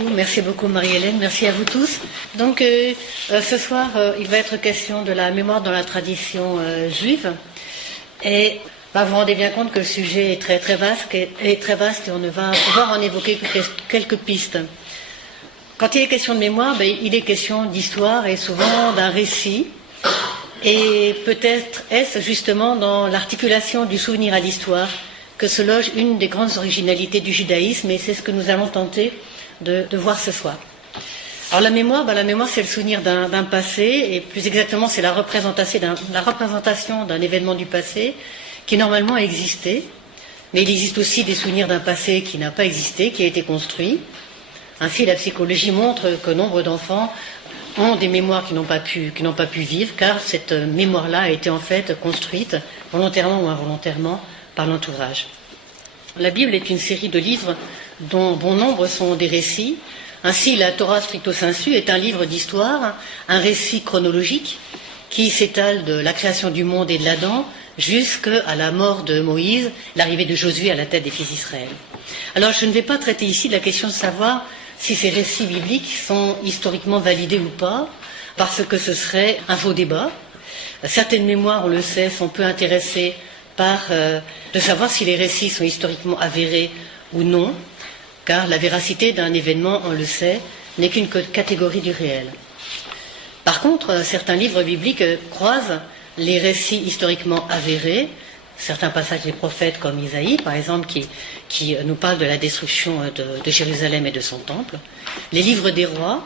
Merci beaucoup Marie-Hélène, merci à vous tous. Donc ce soir, il va être question de la mémoire dans la tradition juive. Et vous vous rendez bien compte que le sujet est très vaste et on ne va pouvoir en évoquer que quelques pistes. Quand il est question de mémoire, il est question d'histoire et souvent d'un récit. Et peut-être est-ce justement dans l'articulation du souvenir à l'histoire que se loge une des grandes originalités du judaïsme, et c'est ce que nous allons tenter de voir ce soir. Alors la mémoire, c'est le souvenir d'un passé, et plus exactement c'est la représentation d'un événement du passé qui normalement a existé, mais il existe aussi des souvenirs d'un passé qui n'a pas existé, qui a été construit. Ainsi la psychologie montre que nombre d'enfants ont des mémoires qui n'ont pas pu vivre, car cette mémoire-là a été en fait construite, volontairement ou involontairement, par l'entourage. La Bible est une série de livres dont bon nombre sont des récits. Ainsi, la Torah stricto sensu est un livre d'histoire, un récit chronologique qui s'étale de la création du monde et de l'Adam jusqu'à la mort de Moïse, l'arrivée de Josué à la tête des fils d'Israël. Alors, je ne vais pas traiter ici de la question de savoir si ces récits bibliques sont historiquement validés ou pas, parce que ce serait un faux débat. Certaines mémoires, on le sait, sont peu intéressées par de savoir si les récits sont historiquement avérés ou non, car la véracité d'un événement, on le sait, n'est qu'une catégorie du réel. Par contre, certains livres bibliques croisent les récits historiquement avérés, certains passages des prophètes comme Isaïe, par exemple, qui nous parlent de la destruction de Jérusalem et de son temple, les livres des rois,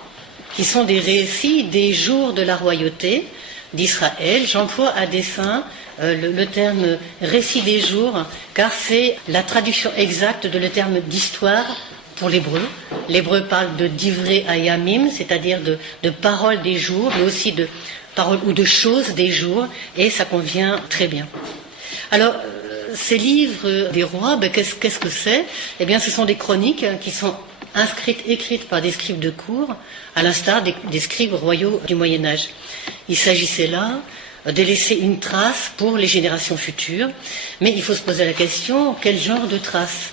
qui sont des récits des jours de la royauté d'Israël. J'emploie à dessein le terme récit des jours, car c'est la traduction exacte de le terme d'histoire pour l'hébreu. L'hébreu parle de divrei hayamim, c'est-à-dire de paroles des jours, mais aussi de paroles ou de choses des jours, et ça convient très bien. Alors, ces livres des rois, qu'est-ce que c'est ? Eh bien, ce sont des chroniques qui sont écrites par des scribes de cour, à l'instar des scribes royaux du Moyen-Âge. Il s'agissait là de laisser une trace pour les générations futures, mais il faut se poser la question, quel genre de trace ?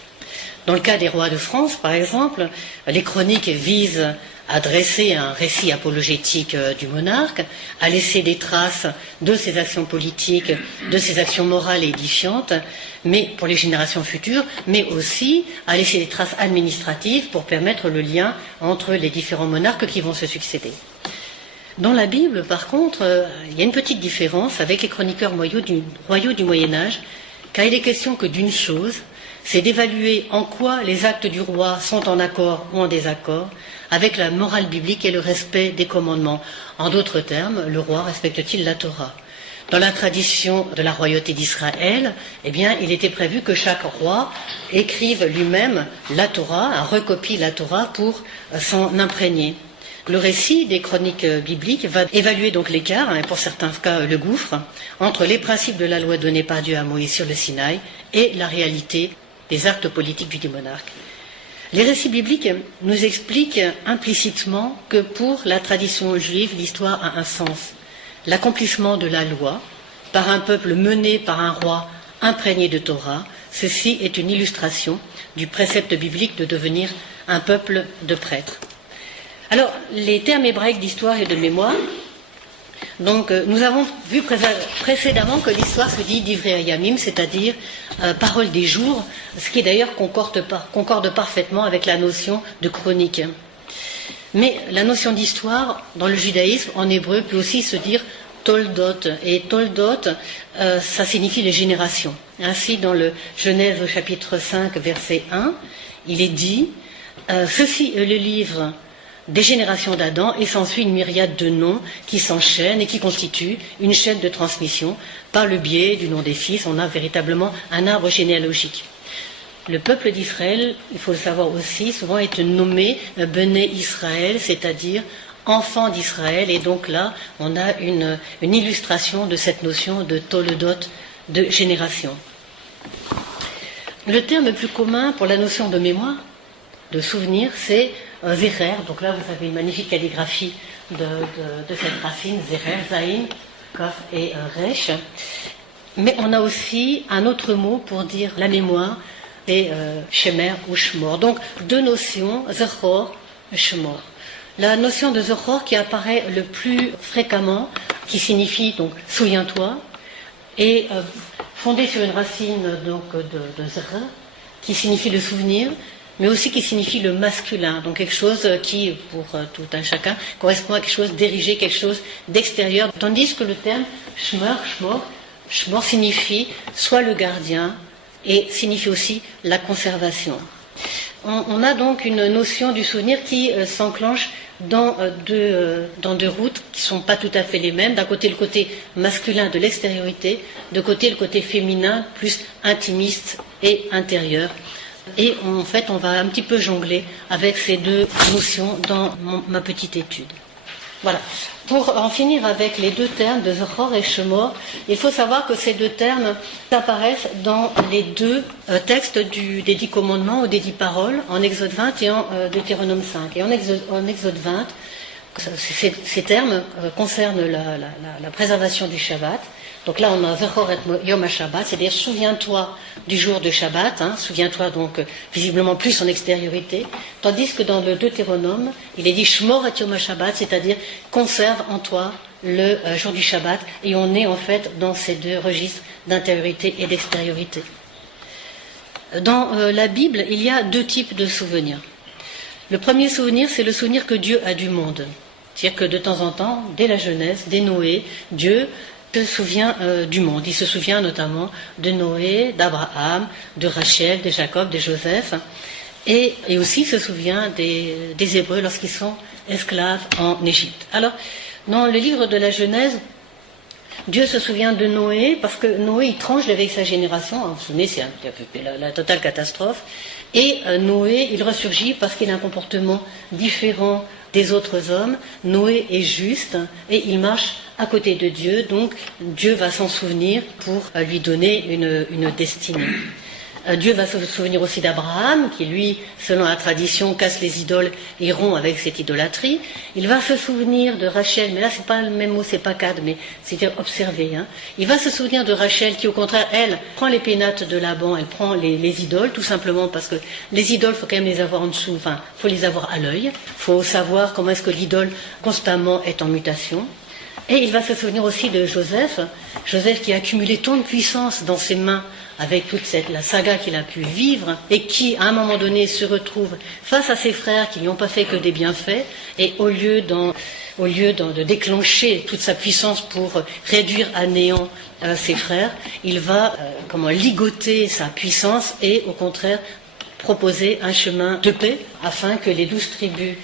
Dans le cas des rois de France, par exemple, les chroniques visent à dresser un récit apologétique du monarque, à laisser des traces de ses actions politiques, de ses actions morales et édifiantes, mais pour les générations futures, mais aussi à laisser des traces administratives pour permettre le lien entre les différents monarques qui vont se succéder. Dans la Bible, par contre, il y a une petite différence avec les chroniqueurs royaux du Moyen-Âge, car il est question que d'une chose, c'est d'évaluer en quoi les actes du roi sont en accord ou en désaccord avec la morale biblique et le respect des commandements. En d'autres termes, le roi respecte-t-il la Torah ? Dans la tradition de la royauté d'Israël, eh bien, il était prévu que chaque roi écrive lui-même la Torah, recopie la Torah pour s'en imprégner. Le récit des chroniques bibliques va évaluer donc l'écart, et pour certains cas le gouffre, entre les principes de la loi donnée par Dieu à Moïse sur le Sinaï et la réalité des actes politiques du monarque. Les récits bibliques nous expliquent implicitement que pour la tradition juive, l'histoire a un sens. L'accomplissement de la loi par un peuple mené par un roi imprégné de Torah, ceci est une illustration du précepte biblique de devenir un peuple de prêtres. Alors, les termes hébraïques d'histoire et de mémoire, donc nous avons vu précédemment que l'histoire se dit divrei hayamim, c'est-à-dire parole des jours, ce qui d'ailleurs concorde parfaitement avec la notion de chronique. Mais la notion d'histoire, dans le judaïsme, en hébreu, peut aussi se dire toldot, et toldot, ça signifie les générations. Ainsi, dans le Genèse au chapitre 5, verset 1, il est dit « Ceci est le livre des générations d'Adam, et s'ensuit une myriade de noms qui s'enchaînent et qui constituent une chaîne de transmission. Par le biais du nom des fils, on a véritablement un arbre généalogique. » Le peuple d'Israël, il faut le savoir aussi, souvent est nommé Béné Israël, c'est-à-dire enfant d'Israël, et donc là, on a une illustration de cette notion de toledot, de génération. Le terme le plus commun pour la notion de mémoire, de souvenir, c'est Zecher. Donc là, vous avez une magnifique calligraphie de cette racine, Zecher, Zaïn, Kaf et Resh. Mais on a aussi un autre mot pour dire la mémoire, c'est Shemer ou Shmor. Donc deux notions, Zechor Shmor. La notion de Zochor qui apparaît le plus fréquemment, qui signifie donc souviens-toi, est fondée sur une racine donc de Zr, qui signifie le souvenir, mais aussi qui signifie le masculin, donc quelque chose qui, pour tout un chacun, correspond à quelque chose d'érigé, quelque chose d'extérieur, tandis que le terme Shmor signifie soit le gardien et signifie aussi la conservation. On a donc une notion du souvenir qui s'enclenche dans deux routes qui ne sont pas tout à fait les mêmes. D'un côté, le côté masculin de l'extériorité, de côté, le côté féminin, plus intimiste et intérieur. Et en fait, on va un petit peu jongler avec ces deux notions dans ma petite étude. Voilà. Pour en finir avec les deux termes de Zochor et Shemor, il faut savoir que ces deux termes apparaissent dans les deux textes des 10 commandements ou des 10 paroles, en Exode 20 et en Deutéronome 5. Et en Exode 20, ces termes concernent la préservation du Shabbat. Donc là, on a Zochor et Yom HaShabbat, c'est-à-dire souviens-toi du jour de Shabbat, souviens-toi donc visiblement plus en extériorité, tandis que dans le Deutéronome, il est dit Shmor et Yom HaShabbat, c'est-à-dire conserve en toi le jour du Shabbat, et on est en fait dans ces deux registres d'intériorité et d'extériorité. Dans la Bible, il y a deux types de souvenirs. Le premier souvenir, c'est le souvenir que Dieu a du monde. C'est-à-dire que de temps en temps, dès la Genèse, dès Noé, Dieu se souvient du monde. Il se souvient notamment de Noé, d'Abraham, de Rachel, de Jacob, de Joseph, et aussi se souvient des Hébreux lorsqu'ils sont esclaves en Égypte. Alors, dans le livre de la Genèse, Dieu se souvient de Noé, parce que Noé, il tranche avec sa génération. Vous vous souvenez, c'est la totale catastrophe. Et Noé, il ressurgit parce qu'il a un comportement différent des autres hommes. Noé est juste et il marche à côté de Dieu, donc Dieu va s'en souvenir pour lui donner une destinée. Dieu va se souvenir aussi d'Abraham, qui lui, selon la tradition, casse les idoles et rompt avec cette idolâtrie. Il va se souvenir de Rachel, mais là c'est pas le même mot, c'est pas cadre, mais c'est observer. Il va se souvenir de Rachel qui, au contraire, elle, prend les pénates de Laban, elle prend les idoles, tout simplement parce que les idoles, il faut quand même les avoir en dessous, enfin, il faut les avoir à l'œil. Il faut savoir comment est-ce que l'idole constamment est en mutation. Et il va se souvenir aussi de Joseph, Joseph qui a accumulé tant de puissance dans ses mains avec toute la saga qu'il a pu vivre et qui, à un moment donné, se retrouve face à ses frères qui n'y ont pas fait que des bienfaits et au lieu de déclencher toute sa puissance pour réduire à néant ses frères, il va ligoter sa puissance et au contraire proposer un chemin de paix afin que les 12 tribus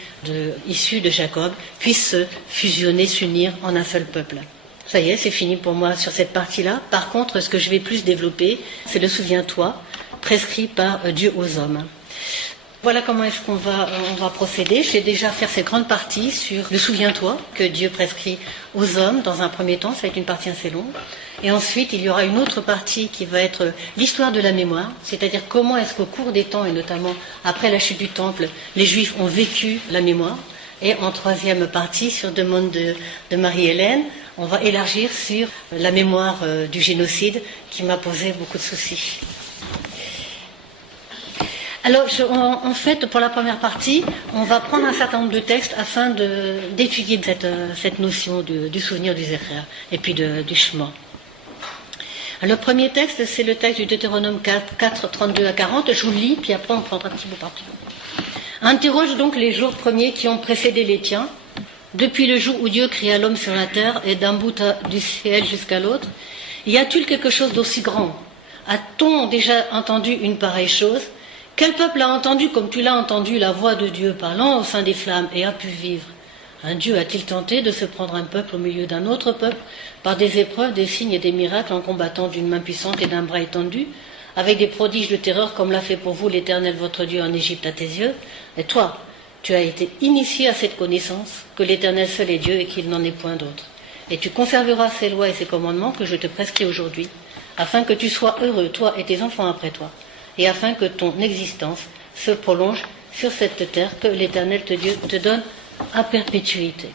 issues de Jacob puissent se fusionner, s'unir en un seul peuple. Ça y est, c'est fini pour moi sur cette partie-là. Par contre, ce que je vais plus développer, c'est le souviens-toi, prescrit par Dieu aux hommes. Voilà comment est-ce qu'on va procéder. Je vais déjà faire cette grande partie sur le souviens-toi que Dieu prescrit aux hommes. Dans un premier temps, ça va être une partie assez longue. Et ensuite, il y aura une autre partie qui va être l'histoire de la mémoire, c'est-à-dire comment est-ce qu'au cours des temps, et notamment après la chute du Temple, les Juifs ont vécu la mémoire. Et en troisième partie, sur demande de Marie-Hélène, on va élargir sur la mémoire du génocide qui m'a posé beaucoup de soucis. Alors, en fait, pour la première partie, on va prendre un certain nombre de textes afin d'étudier cette notion du souvenir du Zécher et puis du Shema. Alors, le premier texte, c'est le texte du Deutéronome 4, 32 à 40. Je vous le lis, puis après on prendra un petit bout par petit bout. Interroge donc les jours premiers qui ont précédé les tiens, depuis le jour où Dieu créa l'homme sur la terre et d'un bout du ciel jusqu'à l'autre. Y a-t-il quelque chose d'aussi grand? A-t-on déjà entendu une pareille chose? Quel peuple a entendu, comme tu l'as entendu, la voix de Dieu parlant au sein des flammes et a pu vivre? Un Dieu a-t-il tenté de se prendre un peuple au milieu d'un autre peuple par des épreuves, des signes et des miracles en combattant d'une main puissante et d'un bras étendu, avec des prodiges de terreur comme l'a fait pour vous l'Éternel votre Dieu en Égypte à tes yeux? Et toi, tu as été initié à cette connaissance que l'Éternel seul est Dieu et qu'il n'en est point d'autre. Et tu conserveras ces lois et ces commandements que je te prescris aujourd'hui, afin que tu sois heureux, toi et tes enfants après toi, et afin que ton existence se prolonge sur cette terre que l'Éternel Dieu te donne à perpétuité.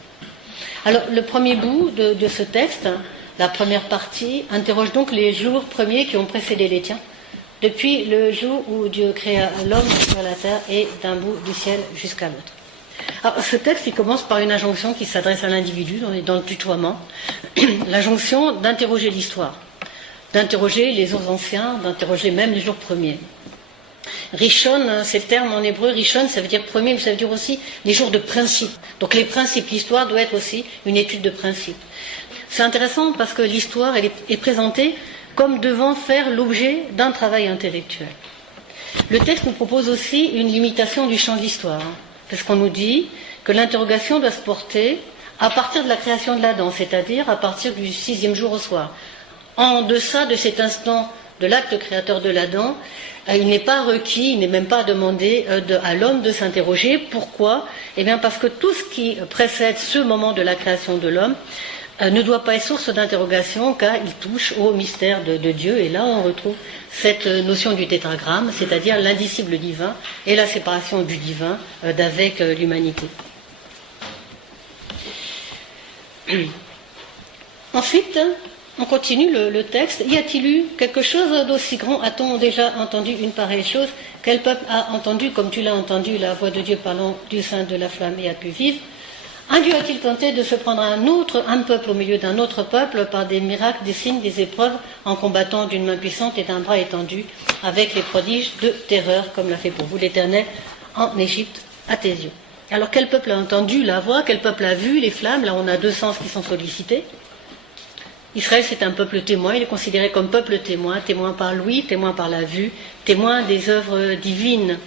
Alors, le premier bout de ce texte, la première partie, interroge donc les jours premiers qui ont précédé les tiens, depuis le jour où Dieu créa l'homme sur la terre et d'un bout du ciel jusqu'à l'autre. Alors, ce texte, il commence par une injonction qui s'adresse à l'individu, on est dans le tutoiement, l'injonction d'interroger l'histoire, d'interroger les jours anciens, d'interroger même les jours premiers. Rishon, c'est le terme en hébreu, Rishon, ça veut dire premier, mais ça veut dire aussi les jours de principe. Donc les principes, l'histoire doit être aussi une étude de principe. C'est intéressant parce que l'histoire, elle est présentée comme devant faire l'objet d'un travail intellectuel. Le texte nous propose aussi une limitation du champ de l'histoire, parce qu'on nous dit que l'interrogation doit se porter à partir de la création de l'Adam, c'est-à-dire à partir du 6e jour au soir. En deçà de cet instant de l'acte créateur de l'Adam, il n'est pas requis, il n'est même pas demandé à l'homme de s'interroger. Pourquoi ? Eh bien parce que tout ce qui précède ce moment de la création de l'homme ne doit pas être source d'interrogation, car il touche au mystère de Dieu. Et là, on retrouve cette notion du tétragramme, c'est-à-dire l'indicible divin et la séparation du divin d'avec l'humanité. Ensuite, on continue le texte. Y a-t-il eu quelque chose d'aussi grand? A-t-on déjà entendu une pareille chose? Quel peuple a entendu, comme tu l'as entendu, la voix de Dieu parlant du sein de la flamme et a pu vivre? Un Dieu a-t-il tenté de se prendre un peuple au milieu d'un autre peuple par des miracles, des signes, des épreuves, en combattant d'une main puissante et d'un bras étendu, avec les prodiges de terreur, comme l'a fait pour vous l'Éternel en Égypte, à tes yeux? Alors quel peuple a entendu la voix? Quel peuple a vu les flammes? Là on a deux sens qui sont sollicités. Israël, c'est un peuple témoin, il est considéré comme peuple témoin, témoin par l'ouïe, témoin par la vue, témoin des œuvres divines.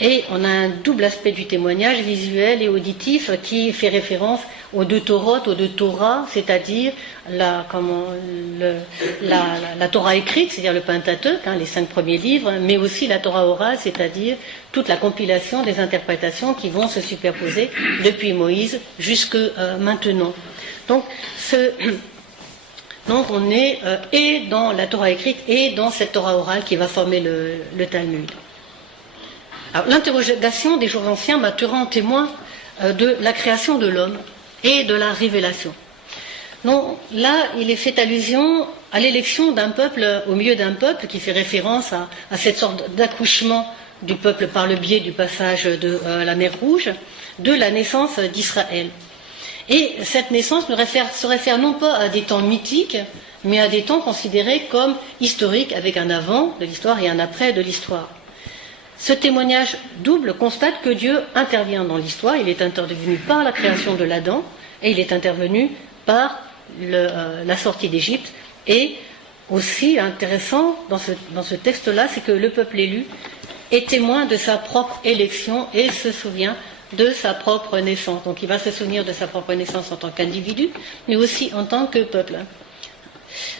Et on a un double aspect du témoignage, visuel et auditif, qui fait référence aux deux Torotes, aux deux Torahs, c'est-à-dire la Torah écrite, c'est-à-dire le Pentateuque, les 5 premiers livres, mais aussi la Torah orale, c'est-à-dire toute la compilation des interprétations qui vont se superposer depuis Moïse jusque maintenant. Donc on est et dans la Torah écrite et dans cette Torah orale qui va former le Talmud. Alors, l'interrogation des jours anciens te rend témoin de la création de l'homme et de la révélation. Donc là, il est fait allusion à l'élection d'un peuple au milieu d'un peuple, qui fait référence à cette sorte d'accouchement du peuple par le biais du passage de la mer Rouge, de la naissance d'Israël. Et cette naissance se réfère non pas à des temps mythiques, mais à des temps considérés comme historiques, avec un avant de l'histoire et un après de l'histoire. Ce témoignage double constate que Dieu intervient dans l'histoire. Il est intervenu par la création de l'Adam et il est intervenu par la sortie d'Égypte. Et aussi intéressant dans ce texte-là, c'est que le peuple élu est témoin de sa propre élection et se souvient de sa propre naissance. Donc il va se souvenir de sa propre naissance en tant qu'individu, mais aussi en tant que peuple.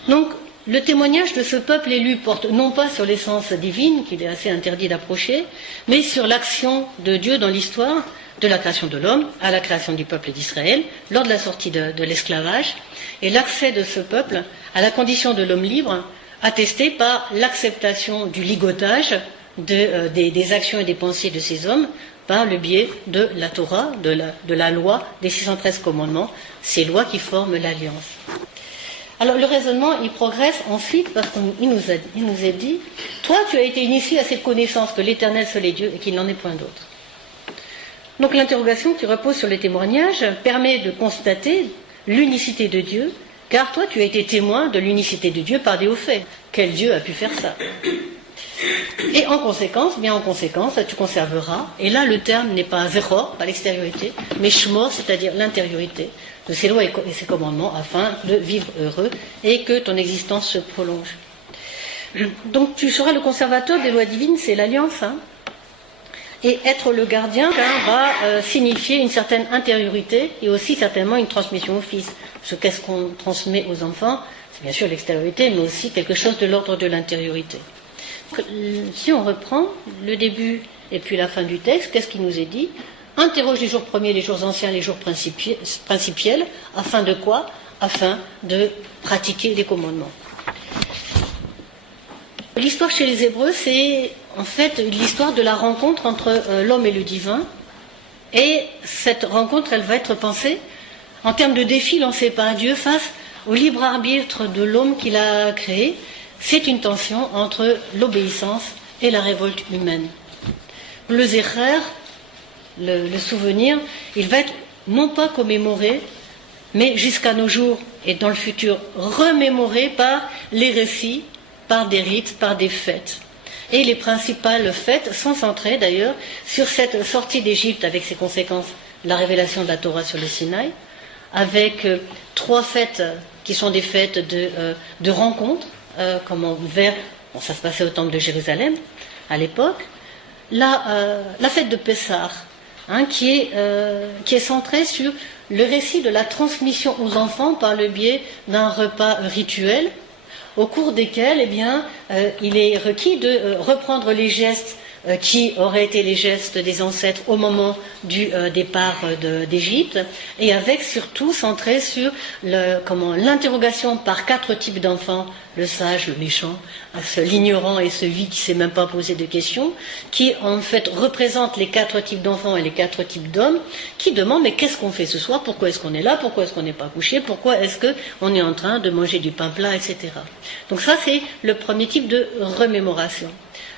Donc le témoignage de ce peuple élu porte non pas sur l'essence divine, qu'il est assez interdit d'approcher, mais sur l'action de Dieu dans l'histoire, de la création de l'homme à la création du peuple d'Israël, lors de la sortie de l'esclavage, et l'accès de ce peuple à la condition de l'homme libre, attesté par l'acceptation du ligotage des actions et des pensées de ces hommes, par le biais de la Torah, de la loi des 613 commandements, ces lois qui forment l'alliance. Alors le raisonnement, il progresse ensuite parce qu'il nous est dit, toi tu as été initié à cette connaissance que l'Éternel seul est Dieu et qu'il n'en est point d'autre. Donc l'interrogation qui repose sur le témoignage permet de constater l'unicité de Dieu, car toi tu as été témoin de l'unicité de Dieu par des hauts faits. Quel Dieu a pu faire ça? Et en conséquence, tu conserveras, et là le terme n'est pas zechor, pas l'extériorité, mais shmor, c'est-à-dire l'intériorité de ces lois et ces commandements, afin de vivre heureux et que ton existence se prolonge. Donc tu seras le conservateur des lois divines, c'est l'alliance, et être le gardien va signifier une certaine intériorité et aussi certainement une transmission au fils. Parce que qu'est-ce qu'on transmet aux enfants? C'est bien sûr l'extériorité, mais aussi quelque chose de l'ordre de l'intériorité. Si on reprend le début et puis la fin du texte, qu'est-ce qui nous est dit? Interroge les jours premiers, les jours anciens, les jours principiels, afin de quoi? Afin de pratiquer les commandements. L'histoire chez les Hébreux, c'est en fait l'histoire de la rencontre entre l'homme et le divin. Et cette rencontre, elle va être pensée en termes de défi lancé par Dieu face au libre arbitre de l'homme qu'il a créé. C'est une tension entre l'obéissance et la révolte humaine. Le Zecher, le souvenir, il va être non pas commémoré, mais jusqu'à nos jours et dans le futur, remémoré par les récits, par des rites, par des fêtes. Et les principales fêtes sont centrées d'ailleurs sur cette sortie d'Égypte avec ses conséquences, la révélation de la Torah sur le Sinaï, avec 3 fêtes qui sont des fêtes de rencontres, ça se passait au temple de Jérusalem à l'époque, la fête de Pessah, qui est centrée sur le récit de la transmission aux enfants par le biais d'un repas rituel, au cours desquels il est requis de reprendre les gestes qui auraient été les gestes des ancêtres au moment du départ d'Égypte, et avec surtout centré sur l'interrogation par 4 types d'enfants, le sage, le méchant, l'ignorant et celui qui ne sait même pas poser de questions, qui en fait représentent les 4 types d'enfants et les 4 types d'hommes, qui demandent mais qu'est-ce qu'on fait ce soir, pourquoi est-ce qu'on est là, pourquoi est-ce qu'on n'est pas couché, pourquoi est-ce qu'on est en train de manger du pain plat, etc. Donc ça c'est le premier type de remémoration.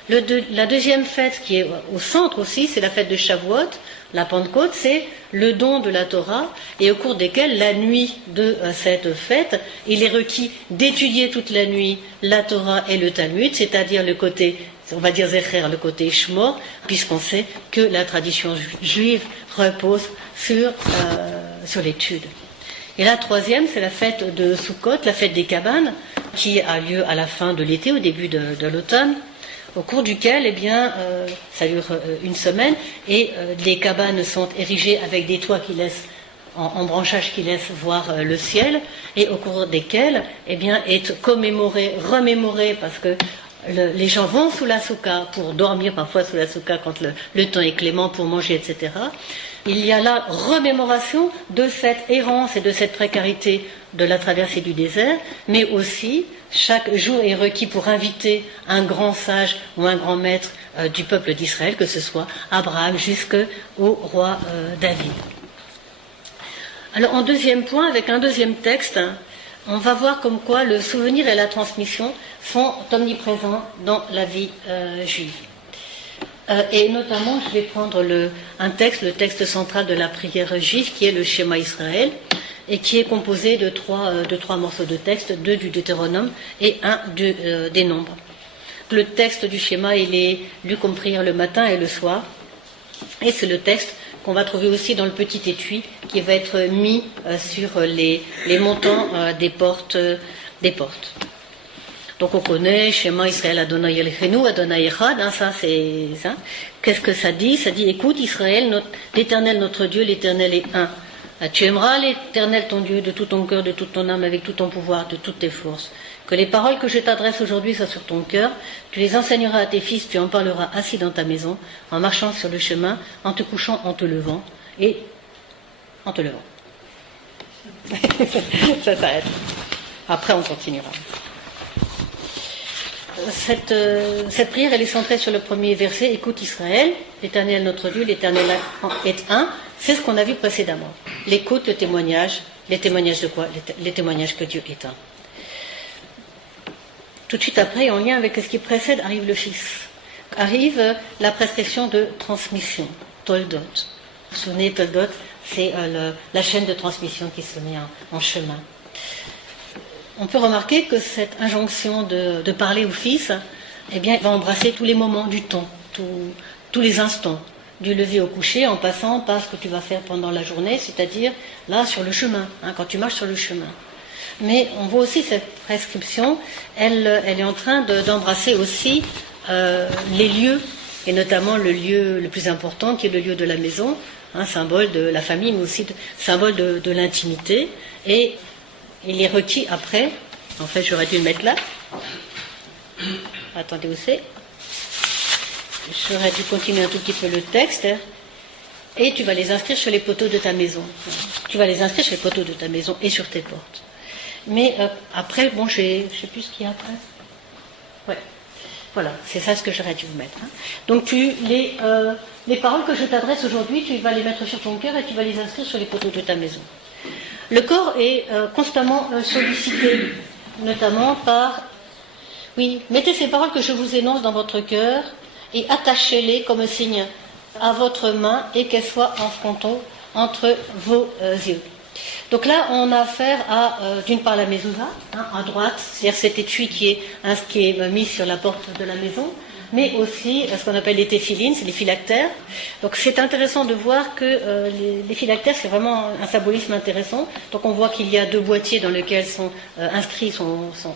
La deuxième fête qui est au centre aussi, c'est la fête de Shavuot, la Pentecôte, c'est le don de la Torah, et au cours desquels, la nuit de cette fête, il est requis d'étudier toute la nuit la Torah et le Talmud, c'est-à-dire le côté, on va dire Zecher, le côté Shmor, puisqu'on sait que la tradition juive repose sur l'étude. Et la troisième, c'est la fête de Sukkot, la fête des cabanes, qui a lieu à la fin de l'été, au début de l'automne, au cours duquel, ça dure une semaine, et les cabanes sont érigées avec des toits qui laissent, en branchage qui laissent voir le ciel, et au cours desquels, est commémoré, remémoré, parce que les gens vont sous la souka pour dormir, parfois sous la souka quand le temps est clément, pour manger, etc. Il y a la remémoration de cette errance et de cette précarité de la traversée du désert, mais aussi chaque jour est requis pour inviter un grand sage ou un grand maître du peuple d'Israël, que ce soit Abraham jusqu'au roi David. Alors en deuxième point, avec un deuxième texte, on va voir comme quoi le souvenir et la transmission sont omniprésents dans la vie juive. Et notamment, je vais prendre un texte, le texte central de la prière juive, qui est le Shema Israël, et qui est composé de trois morceaux de texte, 2 du Deutéronome et 1 des Nombres. Le texte du Shema, il est lu comme prière le matin et le soir, et c'est le texte qu'on va trouver aussi dans le petit étui qui va être mis sur les montants des portes. Donc on connaît Shema Israël Adonai Eloheinu, Adonai Echad, ça c'est ça. Qu'est-ce que ça dit? Ça dit écoute Israël, l'Éternel notre Dieu, l'Éternel est un. Tu aimeras l'Éternel ton Dieu de tout ton cœur, de toute ton âme, avec tout ton pouvoir, de toutes tes forces. Que les paroles que je t'adresse aujourd'hui soient sur ton cœur, tu les enseigneras à tes fils, tu en parleras assis dans ta maison, en marchant sur le chemin, en te couchant, en te levant, et en te levant. Ça s'arrête. Après on continuera. Cette prière, elle est centrée sur le premier verset. Écoute Israël, l'Éternel notre Dieu, l'Éternel est un. C'est ce qu'on a vu précédemment. L'écoute, le témoignage. Les témoignages de quoi? Les témoignages que Dieu est un. Tout de suite après, en lien avec ce qui précède, arrive le Fils. Arrive la prescription de transmission, Toldot. Vous vous souvenez, Toldot, c'est la chaîne de transmission qui se met en chemin. On peut remarquer que cette injonction de parler au Fils, va embrasser tous les moments du temps, tous les instants, du lever au coucher, en passant par ce que tu vas faire pendant la journée, c'est-à-dire là sur le chemin, quand tu marches sur le chemin. Mais on voit aussi cette prescription, elle est en train d'embrasser aussi les lieux, et notamment le lieu le plus important qui est le lieu de la maison, symbole de la famille, mais aussi symbole de l'intimité. Et il est requis après, en fait j'aurais dû le mettre là, attendez où c'est, j'aurais dû continuer un tout petit peu le texte, et tu vas les inscrire sur les poteaux de ta maison. Tu vas les inscrire sur les poteaux de ta maison et sur tes portes. Mais après, je sais plus ce qu'il y a après. Ouais, voilà, c'est ça ce que j'aurais dû vous mettre. Donc les paroles que je t'adresse aujourd'hui, tu vas les mettre sur ton cœur et tu vas les inscrire sur les poteaux de ta maison. Le corps est constamment sollicité, notamment par... Oui, mettez ces paroles que je vous énonce dans votre cœur et attachez-les comme un signe à votre main et qu'elle soit en fronton entre vos yeux. Donc là, on a affaire à, d'une part, la mezouza, à droite, c'est-à-dire cet étui qui est mis sur la porte de la maison, mais aussi ce qu'on appelle les téphilines, c'est les phylactères. Donc c'est intéressant de voir que les phylactères, c'est vraiment un symbolisme intéressant. Donc on voit qu'il y a deux boîtiers dans lesquels sont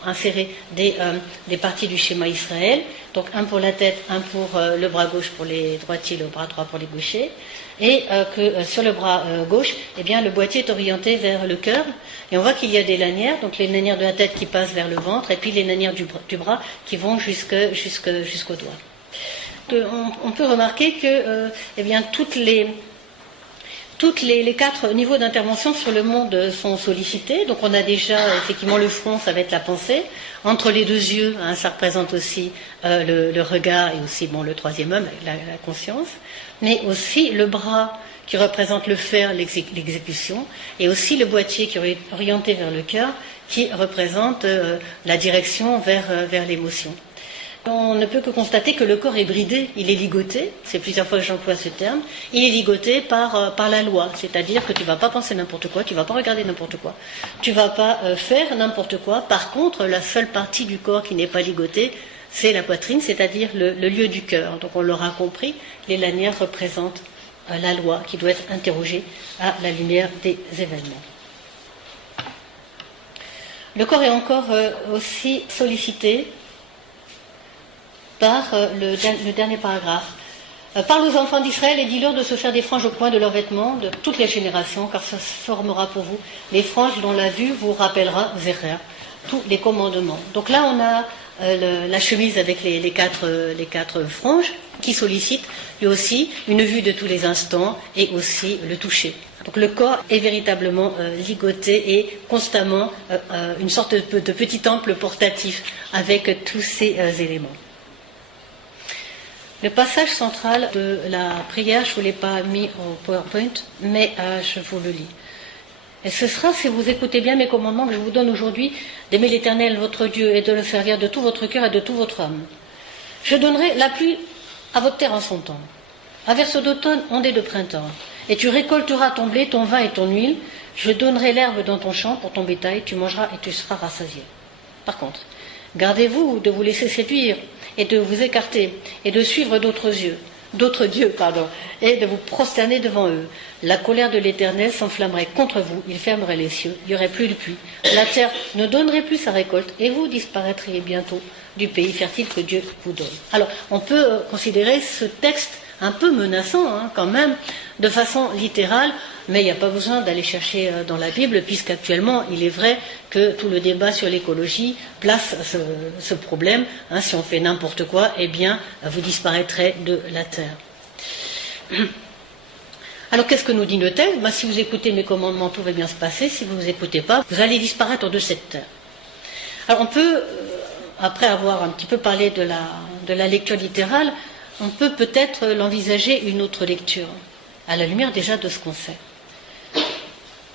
insérés des parties du schéma Israël. Donc un pour la tête, un pour le bras gauche pour les droitiers, le bras droit pour les gauchers. Et que sur le bras gauche, eh bien, le boîtier est orienté vers le cœur. Et on voit qu'il y a des lanières, donc les lanières de la tête qui passent vers le ventre, et puis les lanières du bras qui vont jusqu'au doigt. On peut remarquer que eh bien, toutes les 4 niveaux d'intervention sur le monde sont sollicités. Donc on a déjà effectivement le front, ça va être la pensée. Entre les deux yeux, ça représente aussi le regard et aussi le troisième homme, la conscience. Mais aussi le bras qui représente le faire, l'exécution, et aussi le boîtier qui est orienté vers le cœur, qui représente la direction vers l'émotion. On ne peut que constater que le corps est bridé, il est ligoté, c'est plusieurs fois que j'emploie ce terme, il est ligoté par la loi, c'est-à-dire que tu ne vas pas penser n'importe quoi, tu ne vas pas regarder n'importe quoi, tu ne vas pas faire n'importe quoi. Par contre, la seule partie du corps qui n'est pas ligotée, c'est la poitrine, c'est-à-dire le lieu du cœur. Donc on l'aura compris, les lanières représentent la loi qui doit être interrogée à la lumière des événements. Le corps est encore aussi sollicité par le dernier paragraphe. Parle aux enfants d'Israël et dis-leur de se faire des franges au coin de leurs vêtements de toutes les générations, car ça formera pour vous les franges dont la vue vous rappellera Zérer, tous les commandements. Donc là, on a la chemise avec les quatre franges qui sollicite lui aussi une vue de tous les instants et aussi le toucher. Donc le corps est véritablement ligoté et constamment une sorte de petit temple portatif avec tous ces éléments. Le passage central de la prière, je ne vous l'ai pas mis au PowerPoint, mais je vous le lis. Et ce sera, si vous écoutez bien mes commandements que je vous donne aujourd'hui, d'aimer l'Éternel, votre Dieu, et de le servir de tout votre cœur et de toute votre âme. Je donnerai la pluie à votre terre en son temps, à verseau d'automne, ondée de printemps, et tu récolteras ton blé, ton vin et ton huile. Je donnerai l'herbe dans ton champ pour ton bétail, tu mangeras et tu seras rassasié. Par contre, gardez-vous de vous laisser séduire et de vous écarter et de suivre d'autres dieux, et de vous prosterner devant eux. La colère de l'Éternel s'enflammerait contre vous, il fermerait les cieux, il n'y aurait plus de pluie, la terre ne donnerait plus sa récolte, et vous disparaîtriez bientôt du pays fertile que Dieu vous donne. Alors, on peut considérer ce texte un peu menaçant, quand même, de façon littérale, mais il n'y a pas besoin d'aller chercher dans la Bible, puisqu'actuellement, il est vrai que tout le débat sur l'écologie place ce problème. Si on fait n'importe quoi, eh bien, vous disparaîtrez de la terre. Alors, qu'est-ce que nous dit le texte ? Si vous écoutez mes commandements, tout va bien se passer. Si vous ne vous écoutez pas, vous allez disparaître de cette terre. Alors, on peut, après avoir un petit peu parlé de la lecture littérale, on peut peut-être l'envisager une autre lecture, à la lumière déjà de ce qu'on sait.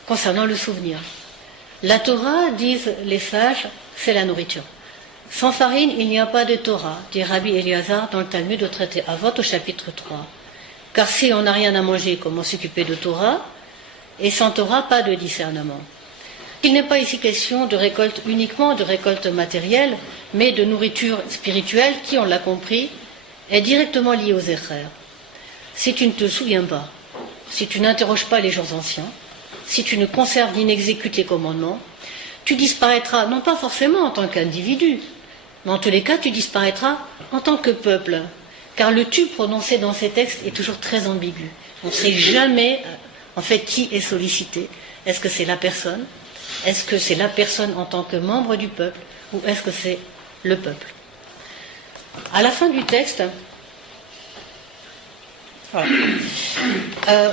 Concernant le souvenir. La Torah, disent les sages, c'est la nourriture. Sans farine, il n'y a pas de Torah, dit Rabbi Eliezer dans le Talmud au traité Avot au chapitre 3. Car si on n'a rien à manger, comment s'occuper de Torah ? Et sans Torah, pas de discernement. Il n'est pas ici question de récolte uniquement, de récolte matérielle, mais de nourriture spirituelle qui, on l'a compris, est directement liée aux erreurs. Si tu ne te souviens pas, si tu n'interroges pas les jours anciens, si tu ne conserves ni n'exécutes les commandements, tu disparaîtras, non pas forcément en tant qu'individu, mais en tous les cas, tu disparaîtras en tant que peuple. Car le tu prononcé dans ces textes est toujours très ambigu. On ne sait jamais, en fait, qui est sollicité. Est-ce que c'est la personne ? Est-ce que c'est la personne en tant que membre du peuple ? Ou est-ce que c'est le peuple ? À la fin du texte, voilà.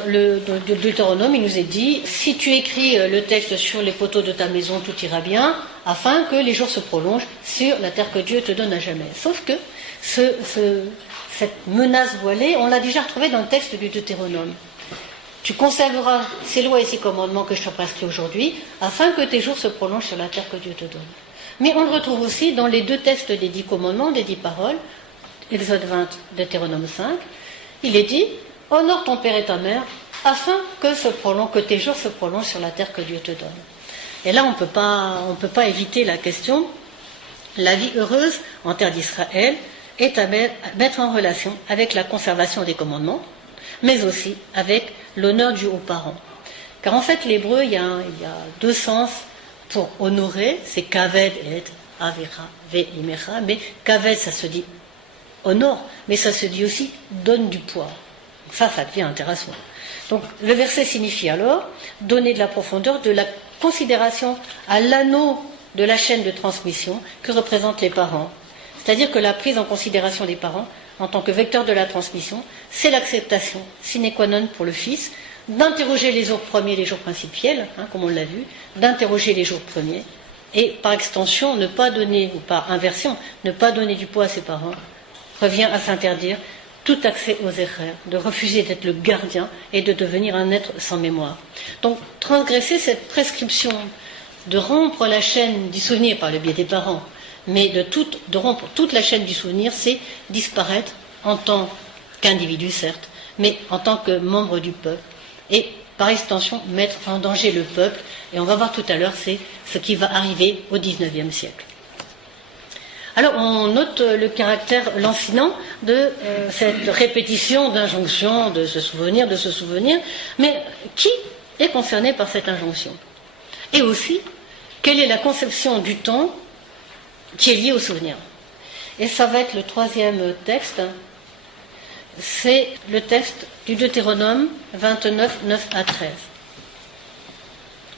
Le Deutéronome, il nous est dit, si tu écris le texte sur les poteaux de ta maison, tout ira bien, afin que les jours se prolongent sur la terre que Dieu te donne à jamais. Sauf que cette menace voilée, on l'a déjà retrouvée dans le texte du Deutéronome. Tu conserveras ces lois et ces commandements que je te prescris aujourd'hui, afin que tes jours se prolongent sur la terre que Dieu te donne. Mais on le retrouve aussi dans les 2 textes des 10 commandements, des 10 paroles, Exode 20, Deutéronome 5. Il est dit, honore ton père et ta mère, afin que tes jours se prolongent sur la terre que Dieu te donne. Et là, on ne peut pas éviter la question. La vie heureuse en terre d'Israël est à mettre en relation avec la conservation des commandements, mais aussi avec l'honneur dû aux parents. Car en fait, l'hébreu, il y a deux sens pour honorer, c'est kaved et avira ve'imecha, mais kaved, ça se dit honore, mais ça se dit aussi donne du poids. Ça devient intéressant. Donc le verset signifie alors donner de la profondeur, de la considération à l'anneau de la chaîne de transmission que représentent les parents. C'est-à-dire que la prise en considération des parents en tant que vecteur de la transmission, c'est l'acceptation sine qua non pour le fils, d'interroger les jours premiers, les jours principiels, comme on l'a vu, d'interroger les jours premiers, et par extension, ne pas donner, ou par inversion, ne pas donner du poids à ses parents, revient à s'interdire tout accès aux erreurs, de refuser d'être le gardien et de devenir un être sans mémoire. Donc, transgresser cette prescription de rompre la chaîne du souvenir par le biais des parents, mais de rompre toute la chaîne du souvenir, c'est disparaître en tant qu'individu, certes, mais en tant que membre du peuple, et par extension, mettre en danger le peuple, et on va voir tout à l'heure, c'est ce qui va arriver au XIXe siècle. Alors on note le caractère lancinant de cette répétition d'injonctions, de se souvenir, mais qui est concerné par cette injonction? Et aussi, quelle est la conception du temps qui est liée au souvenir? Et ça va être le troisième texte, c'est le texte du Deutéronome 29, 9 à 13.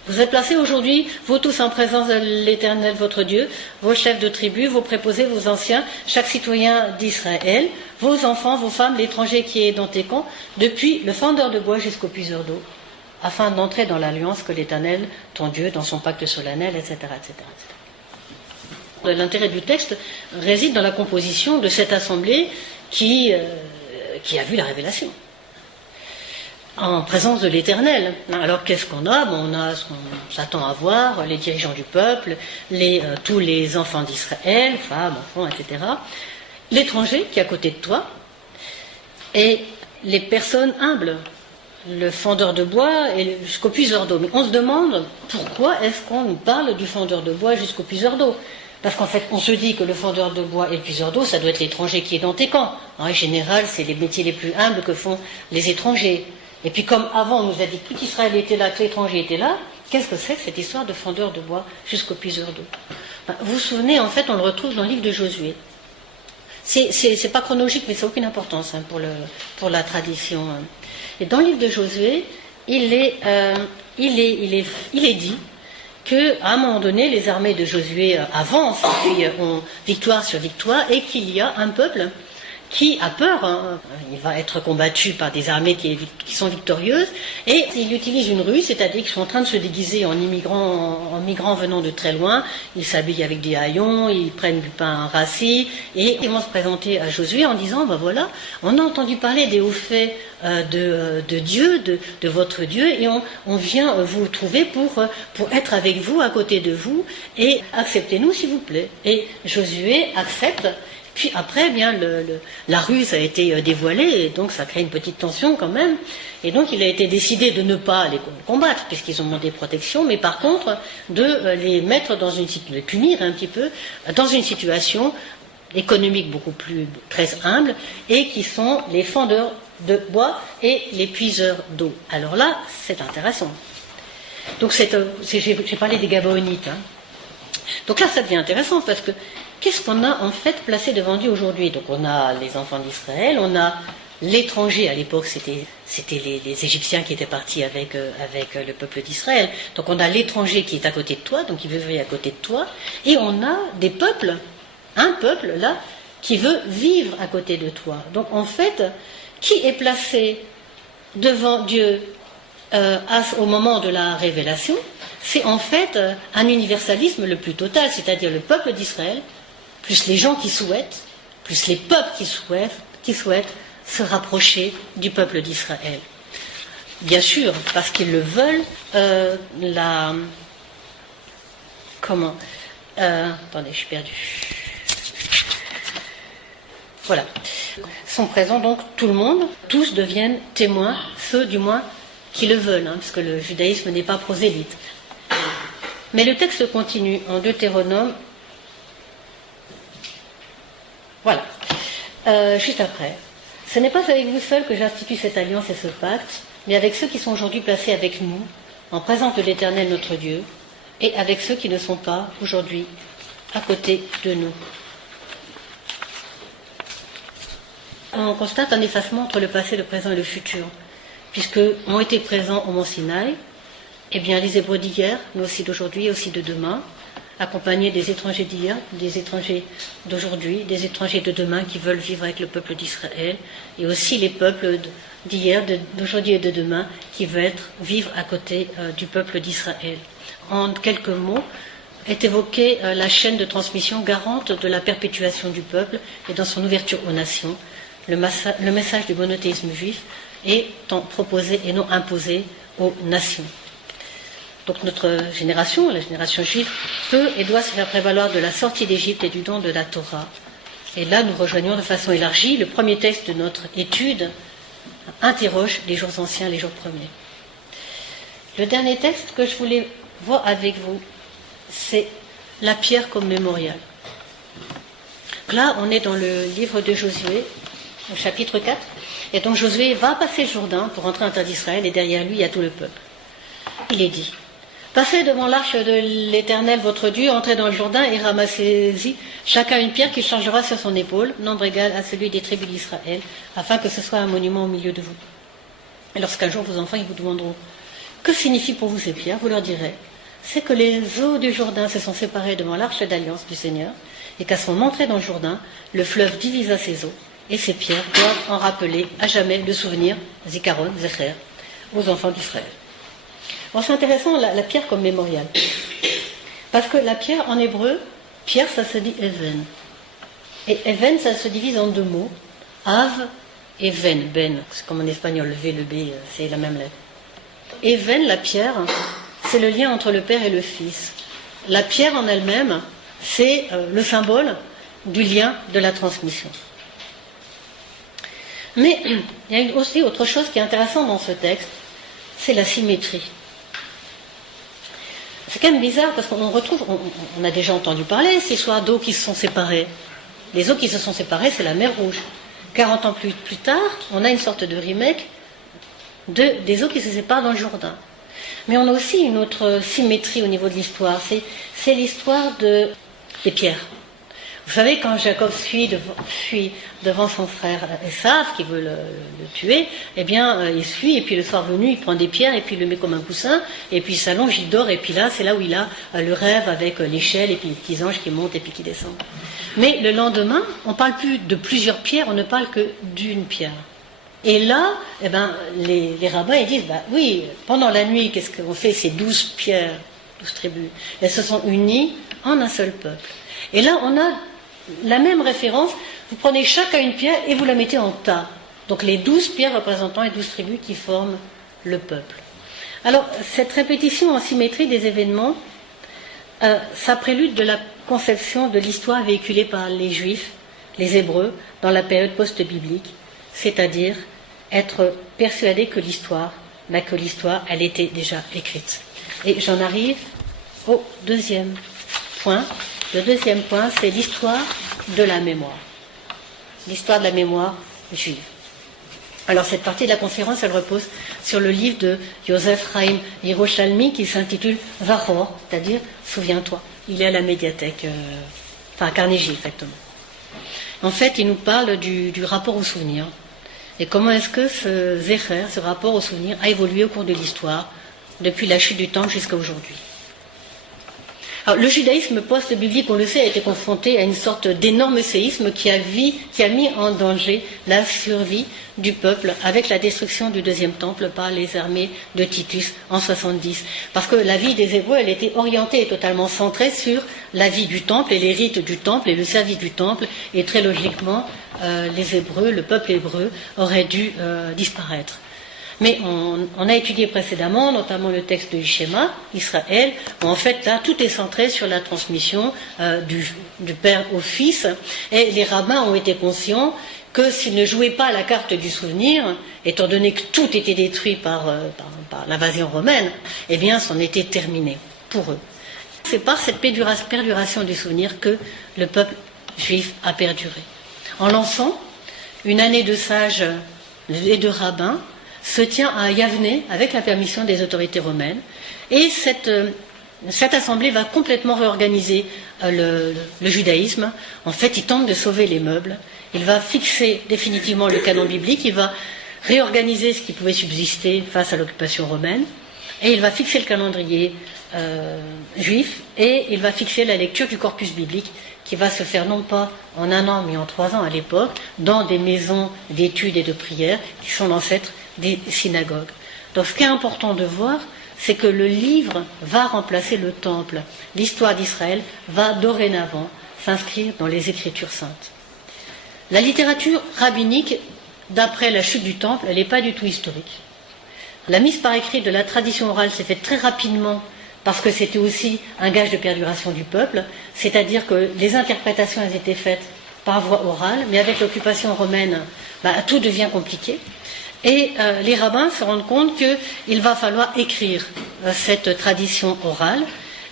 Vous êtes placés aujourd'hui, vous tous en présence de l'Éternel votre Dieu, vos chefs de tribu, vos préposés, vos anciens, chaque citoyen d'Israël, vos enfants, vos femmes, l'étranger qui est dans tes camps, depuis le fendeur de bois jusqu'au puiseur d'eau, afin d'entrer dans l'alliance que l'Éternel, ton Dieu, dans son pacte solennel, etc., etc., etc. L'intérêt du texte réside dans la composition de cette assemblée qui a vu la révélation en présence de l'Éternel. Alors qu'est-ce qu'on a? On a ce qu'on s'attend à voir, les dirigeants du peuple, tous les enfants d'Israël, femmes, enfants, etc. L'étranger qui est à côté de toi, et les personnes humbles, le fendeur de bois et jusqu'au puiseur d'eau. Mais on se demande pourquoi est-ce qu'on nous parle du fendeur de bois jusqu'au puiseur d'eau? Parce qu'en fait, on se dit que le fendeur de bois et le puiseur d'eau, ça doit être l'étranger qui est dans tes camps. En général, c'est les métiers les plus humbles que font les étrangers. Et puis comme avant, on nous a dit que tout Israël était là, que l'étranger était là, qu'est-ce que c'est que cette histoire de fendeur de bois jusqu'au puiseur d'eau? Vous vous souvenez, en fait, on le retrouve dans le livre de Josué. C'est pas chronologique, mais ça n'a aucune importance pour la tradition. Et dans le livre de Josué, il est dit qu'à un moment donné, les armées de Josué avancent, et puis ont victoire sur victoire, et qu'il y a un peuple qui a peur, il va être combattu par des armées qui sont victorieuses, et il utilise une ruse, c'est-à-dire qu'ils sont en train de se déguiser en migrants venant de très loin, ils s'habillent avec des haillons, ils prennent du pain rassis, et ils vont se présenter à Josué en disant, ben voilà, on a entendu parler des hauts faits de Dieu, de votre Dieu, et on vient vous trouver pour être avec vous, à côté de vous, et acceptez-nous s'il vous plaît. Et Josué accepte. Puis après, bien, la ruse a été dévoilée, et donc ça crée une petite tension quand même. Et donc il a été décidé de ne pas les combattre, puisqu'ils ont demandé protection, mais par contre de les mettre dans de punir un petit peu, dans une situation économique beaucoup plus très humble, et qui sont les fendeurs de bois et les puiseurs d'eau. Alors là, c'est intéressant. Donc j'ai parlé des Gabaonites. Donc là, ça devient intéressant, parce que qu'est-ce qu'on a en fait placé devant Dieu aujourd'hui? Donc on a les enfants d'Israël, on a l'étranger, à l'époque c'était les Égyptiens qui étaient partis avec le peuple d'Israël. Donc on a l'étranger qui est à côté de toi, donc qui veut vivre à côté de toi, et on a des peuples, un peuple là, qui veut vivre à côté de toi. Donc en fait, qui est placé devant Dieu au moment de la révélation? C'est en fait un universalisme le plus total, c'est-à-dire le peuple d'Israël, plus les gens qui souhaitent, plus les peuples qui souhaitent se rapprocher du peuple d'Israël. Bien sûr, parce qu'ils le veulent, attendez, je suis perdue. Voilà. Sont présents donc tout le monde, tous deviennent témoins, ceux du moins qui le veulent, puisque le judaïsme n'est pas prosélyte. Mais le texte continue en Deutéronome. Voilà. Juste après. Ce n'est pas avec vous seuls que j'institue cette alliance et ce pacte, mais avec ceux qui sont aujourd'hui placés avec nous, en présence de l'Éternel notre Dieu, et avec ceux qui ne sont pas aujourd'hui à côté de nous. On constate un effacement entre le passé, le présent et le futur, puisque ont été présents au mont Sinaï, eh bien les Hébreux d'hier, mais aussi d'aujourd'hui et aussi de demain, accompagnés des étrangers d'hier, des étrangers d'aujourd'hui, des étrangers de demain qui veulent vivre avec le peuple d'Israël, et aussi les peuples d'hier, d'aujourd'hui et de demain qui veulent vivre à côté du peuple d'Israël. En quelques mots, est évoquée la chaîne de transmission garante de la perpétuation du peuple et dans son ouverture aux nations. Le message du monothéisme juif étant proposé et non imposé aux nations. Donc notre génération, la génération juive, peut et doit se faire prévaloir de la sortie d'Égypte et du don de la Torah. Et là, nous rejoignons de façon élargie. Le premier texte de notre étude interroge les jours anciens, les jours premiers. Le dernier texte que je voulais voir avec vous, c'est la pierre comme mémorial. Là, on est dans le livre de Josué, au chapitre 4. Et donc Josué va passer le Jourdain pour entrer en terre d'Israël, et derrière lui, il y a tout le peuple. Il est dit: passez devant l'arche de l'Éternel votre Dieu, entrez dans le Jourdain et ramassez-y chacun une pierre qu'il chargera sur son épaule, nombre égal à celui des tribus d'Israël, afin que ce soit un monument au milieu de vous. Et lorsqu'un jour vos enfants ils vous demanderont: que signifient pour vous ces pierres? Vous leur direz: c'est que les eaux du Jourdain se sont séparées devant l'arche d'alliance du Seigneur, et qu'à son entrée dans le Jourdain, le fleuve divisa ses eaux, et ces pierres doivent en rappeler à jamais le souvenir, Zikaron, Zecher, aux enfants d'Israël. Bon, c'est intéressant la pierre comme mémorial, parce que la pierre en hébreu, pierre ça se dit even, et even ça se divise en deux mots, av et ven, ben, c'est comme en espagnol, le v, le b, c'est la même lettre. Even, la pierre, c'est le lien entre le père et le fils. La pierre en elle-même, c'est le symbole du lien de la transmission. Mais il y a aussi autre chose qui est intéressant dans ce texte, c'est la symétrie. C'est quand même bizarre parce qu'on retrouve, on a déjà entendu parler ces histoires d'eaux qui se sont séparées. Les eaux qui se sont séparées, c'est la mer Rouge. 40 ans plus tard, on a une sorte de remake des eaux qui se séparent dans le Jourdain. Mais on a aussi une autre symétrie au niveau de l'histoire, c'est l'histoire des pierres. Vous savez, quand Jacob fuit devant son frère Esav, qui veut le tuer, eh bien, il fuit, et puis le soir venu, il prend des pierres, et puis il le met comme un coussin, et puis il s'allonge, il dort, et puis là, c'est là où il a le rêve avec l'échelle, et puis les petits anges qui montent, et puis qui descendent. Mais le lendemain, on ne parle plus de plusieurs pierres, on ne parle que d'une pierre. Et là, eh ben, les rabbins, ils disent, bah oui, pendant la nuit, qu'est-ce qu'on fait? Ces 12 pierres, 12 tribus, elles se sont unies en un seul peuple. Et là, on a la même référence, vous prenez chacun une pierre et vous la mettez en tas. Donc les 12 pierres représentant les 12 tribus qui forment le peuple. Alors, cette répétition en symétrie des événements, ça prélude de la conception de l'histoire véhiculée par les Juifs, les Hébreux, dans la période post-biblique, c'est-à-dire être persuadé que l'histoire, elle était déjà écrite. Et j'en arrive au deuxième point. Le deuxième point, c'est l'histoire de la mémoire. L'histoire de la mémoire juive. Alors cette partie de la conférence, elle repose sur le livre de Yosef Chaim Yerushalmi qui s'intitule Zachor, c'est-à-dire souviens-toi. Il est à la médiathèque, à Carnegie exactement. En fait, il nous parle du rapport au souvenir. Et comment est-ce que ce Zecher, ce rapport au souvenir, a évolué au cours de l'histoire, depuis la chute du temple jusqu'à aujourd'hui. Alors, le judaïsme post-biblique, on le sait, a été confronté à une sorte d'énorme séisme qui a mis en danger la survie du peuple avec la destruction du deuxième temple par les armées de Titus en 70. Parce que la vie des Hébreux, elle était orientée et totalement centrée sur la vie du temple et les rites du temple et le service du temple. Et très logiquement, les Hébreux, le peuple hébreu, aurait dû disparaître. Mais on a étudié précédemment, notamment le texte de Shema, Israël, où en fait là tout est centré sur la transmission du père au fils, et les rabbins ont été conscients que s'ils ne jouaient pas la carte du souvenir, étant donné que tout était détruit par l'invasion romaine, eh bien c'en était terminé pour eux. C'est par cette perduration du souvenir que le peuple juif a perduré. En lançant une année de sages et de rabbins, se tient à Yavne avec la permission des autorités romaines, et cette assemblée va complètement réorganiser le judaïsme. En fait, il tente de sauver les meubles, il va fixer définitivement le canon biblique, il va réorganiser ce qui pouvait subsister face à l'occupation romaine, et il va fixer le calendrier juif, et il va fixer la lecture du corpus biblique qui va se faire non pas en 1 an mais en 3 ans à l'époque, dans des maisons d'études et de prières qui sont l'ancêtre des synagogues. Donc ce qui est important de voir, c'est que le livre va remplacer le temple. L'histoire d'Israël va dorénavant s'inscrire dans les Écritures saintes. La littérature rabbinique, d'après la chute du temple, elle n'est pas du tout historique. La mise par écrit de la tradition orale s'est faite très rapidement parce que c'était aussi un gage de perduration du peuple, c'est-à-dire que les interprétations elles étaient faites par voie orale, mais avec l'occupation romaine, tout devient compliqué. Et les rabbins se rendent compte qu'il va falloir écrire cette tradition orale,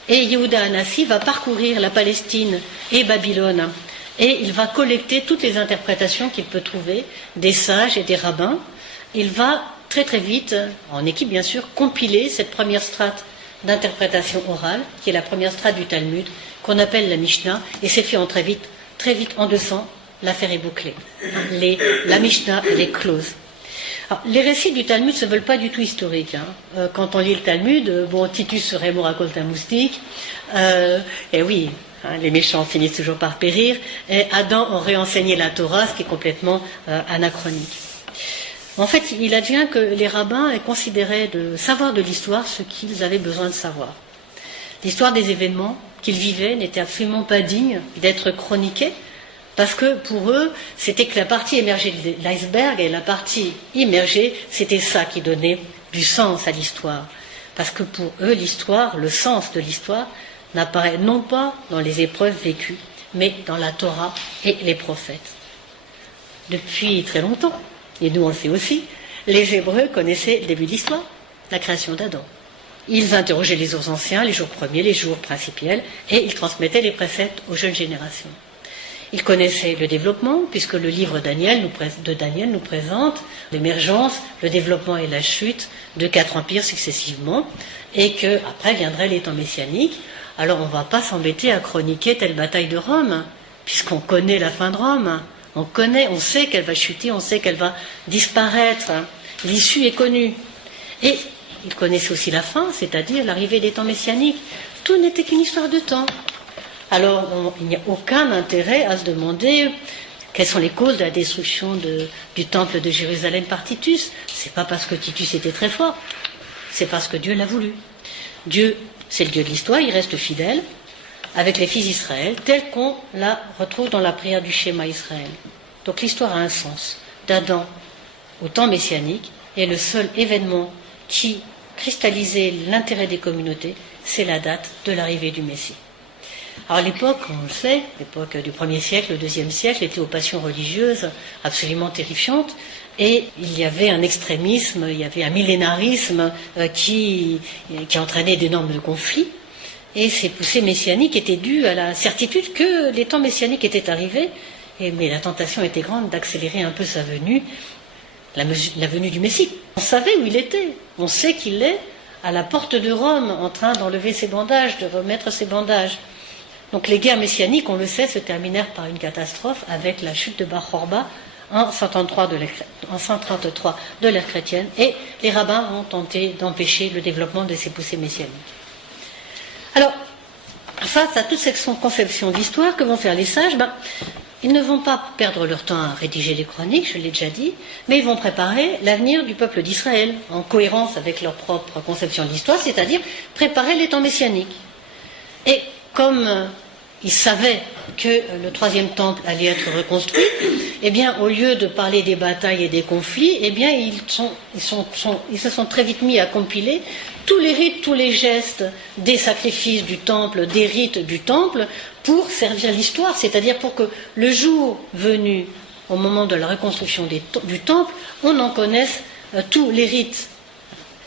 et Yehuda Hanassi va parcourir la Palestine et Babylone, et il va collecter toutes les interprétations qu'il peut trouver des sages et des rabbins. Il va très très vite, en équipe bien sûr, compiler cette première strate d'interprétation orale, qui est la première strate du Talmud, qu'on appelle la Mishnah, et c'est fait en très vite en 200, l'affaire est bouclée. La Mishnah, elle est close. Alors, les récits du Talmud ne se veulent pas du tout historiques. Quand on lit le Talmud, Titus serait mort à cause d'un moustique, et oui, les méchants finissent toujours par périr, et Adam aurait enseigné la Torah, ce qui est complètement anachronique. En fait, il advient que les rabbins considéraient de savoir de l'histoire ce qu'ils avaient besoin de savoir. L'histoire des événements qu'ils vivaient n'était absolument pas digne d'être chroniquée, parce que pour eux, c'était que la partie émergée de l'iceberg et la partie immergée, c'était ça qui donnait du sens à l'histoire. Parce que pour eux, l'histoire, le sens de l'histoire, n'apparaît non pas dans les épreuves vécues, mais dans la Torah et les prophètes. Depuis très longtemps, et nous on le sait aussi, les Hébreux connaissaient le début de l'histoire, la création d'Adam. Ils interrogeaient les jours anciens, les jours premiers, les jours principiels, et ils transmettaient les préceptes aux jeunes générations. Ils connaissaient le développement, puisque le livre de Daniel nous présente l'émergence, le développement et la chute de 4 empires successivement, et qu'après viendrait les temps messianiques. Alors on ne va pas s'embêter à chroniquer telle bataille de Rome, puisqu'on connaît la fin de Rome. On sait qu'elle va chuter, on sait qu'elle va disparaître. L'issue est connue. Et ils connaissaient aussi la fin, c'est-à-dire l'arrivée des temps messianiques. Tout n'était qu'une histoire de temps. Alors il n'y a aucun intérêt à se demander quelles sont les causes de la destruction du temple de Jérusalem par Titus. C'est pas parce que Titus était très fort, c'est parce que Dieu l'a voulu. Dieu, c'est le Dieu de l'histoire, il reste fidèle avec les fils d'Israël, tel qu'on la retrouve dans la prière du schéma Israël. Donc l'histoire a un sens. D'Adam au temps messianique, et le seul événement qui cristallisait l'intérêt des communautés, c'est la date de l'arrivée du Messie. Alors l'époque, on le sait, l'époque du 1er siècle, le 2e siècle, était aux passions religieuses absolument terrifiantes, et il y avait un extrémisme, il y avait un millénarisme qui entraînait d'énormes conflits. Et ces poussées messianiques étaient dues à la certitude que les temps messianiques étaient arrivés, mais la tentation était grande d'accélérer un peu sa venue, la venue du Messie. On savait où il était, on sait qu'il est à la porte de Rome, en train d'enlever ses bandages, de remettre ses bandages. Donc les guerres messianiques, on le sait, se terminèrent par une catastrophe avec la chute de Bar Korba en 133 de l'ère chrétienne, et les rabbins ont tenté d'empêcher le développement de ces poussées messianiques. Alors, face à toute cette conception d'histoire, que vont faire les sages? Ils ne vont pas perdre leur temps à rédiger les chroniques, je l'ai déjà dit, mais ils vont préparer l'avenir du peuple d'Israël, en cohérence avec leur propre conception de l'histoire, c'est-à-dire préparer les temps messianiques. Et comme ils savaient que le troisième temple allait être reconstruit, eh bien, au lieu de parler des batailles et des conflits, eh bien, ils se sont très vite mis à compiler tous les rites, tous les gestes des sacrifices du temple, des rites du temple, pour servir l'histoire, c'est-à-dire pour que le jour venu, au moment de la reconstruction du temple, on en connaisse tous les rites.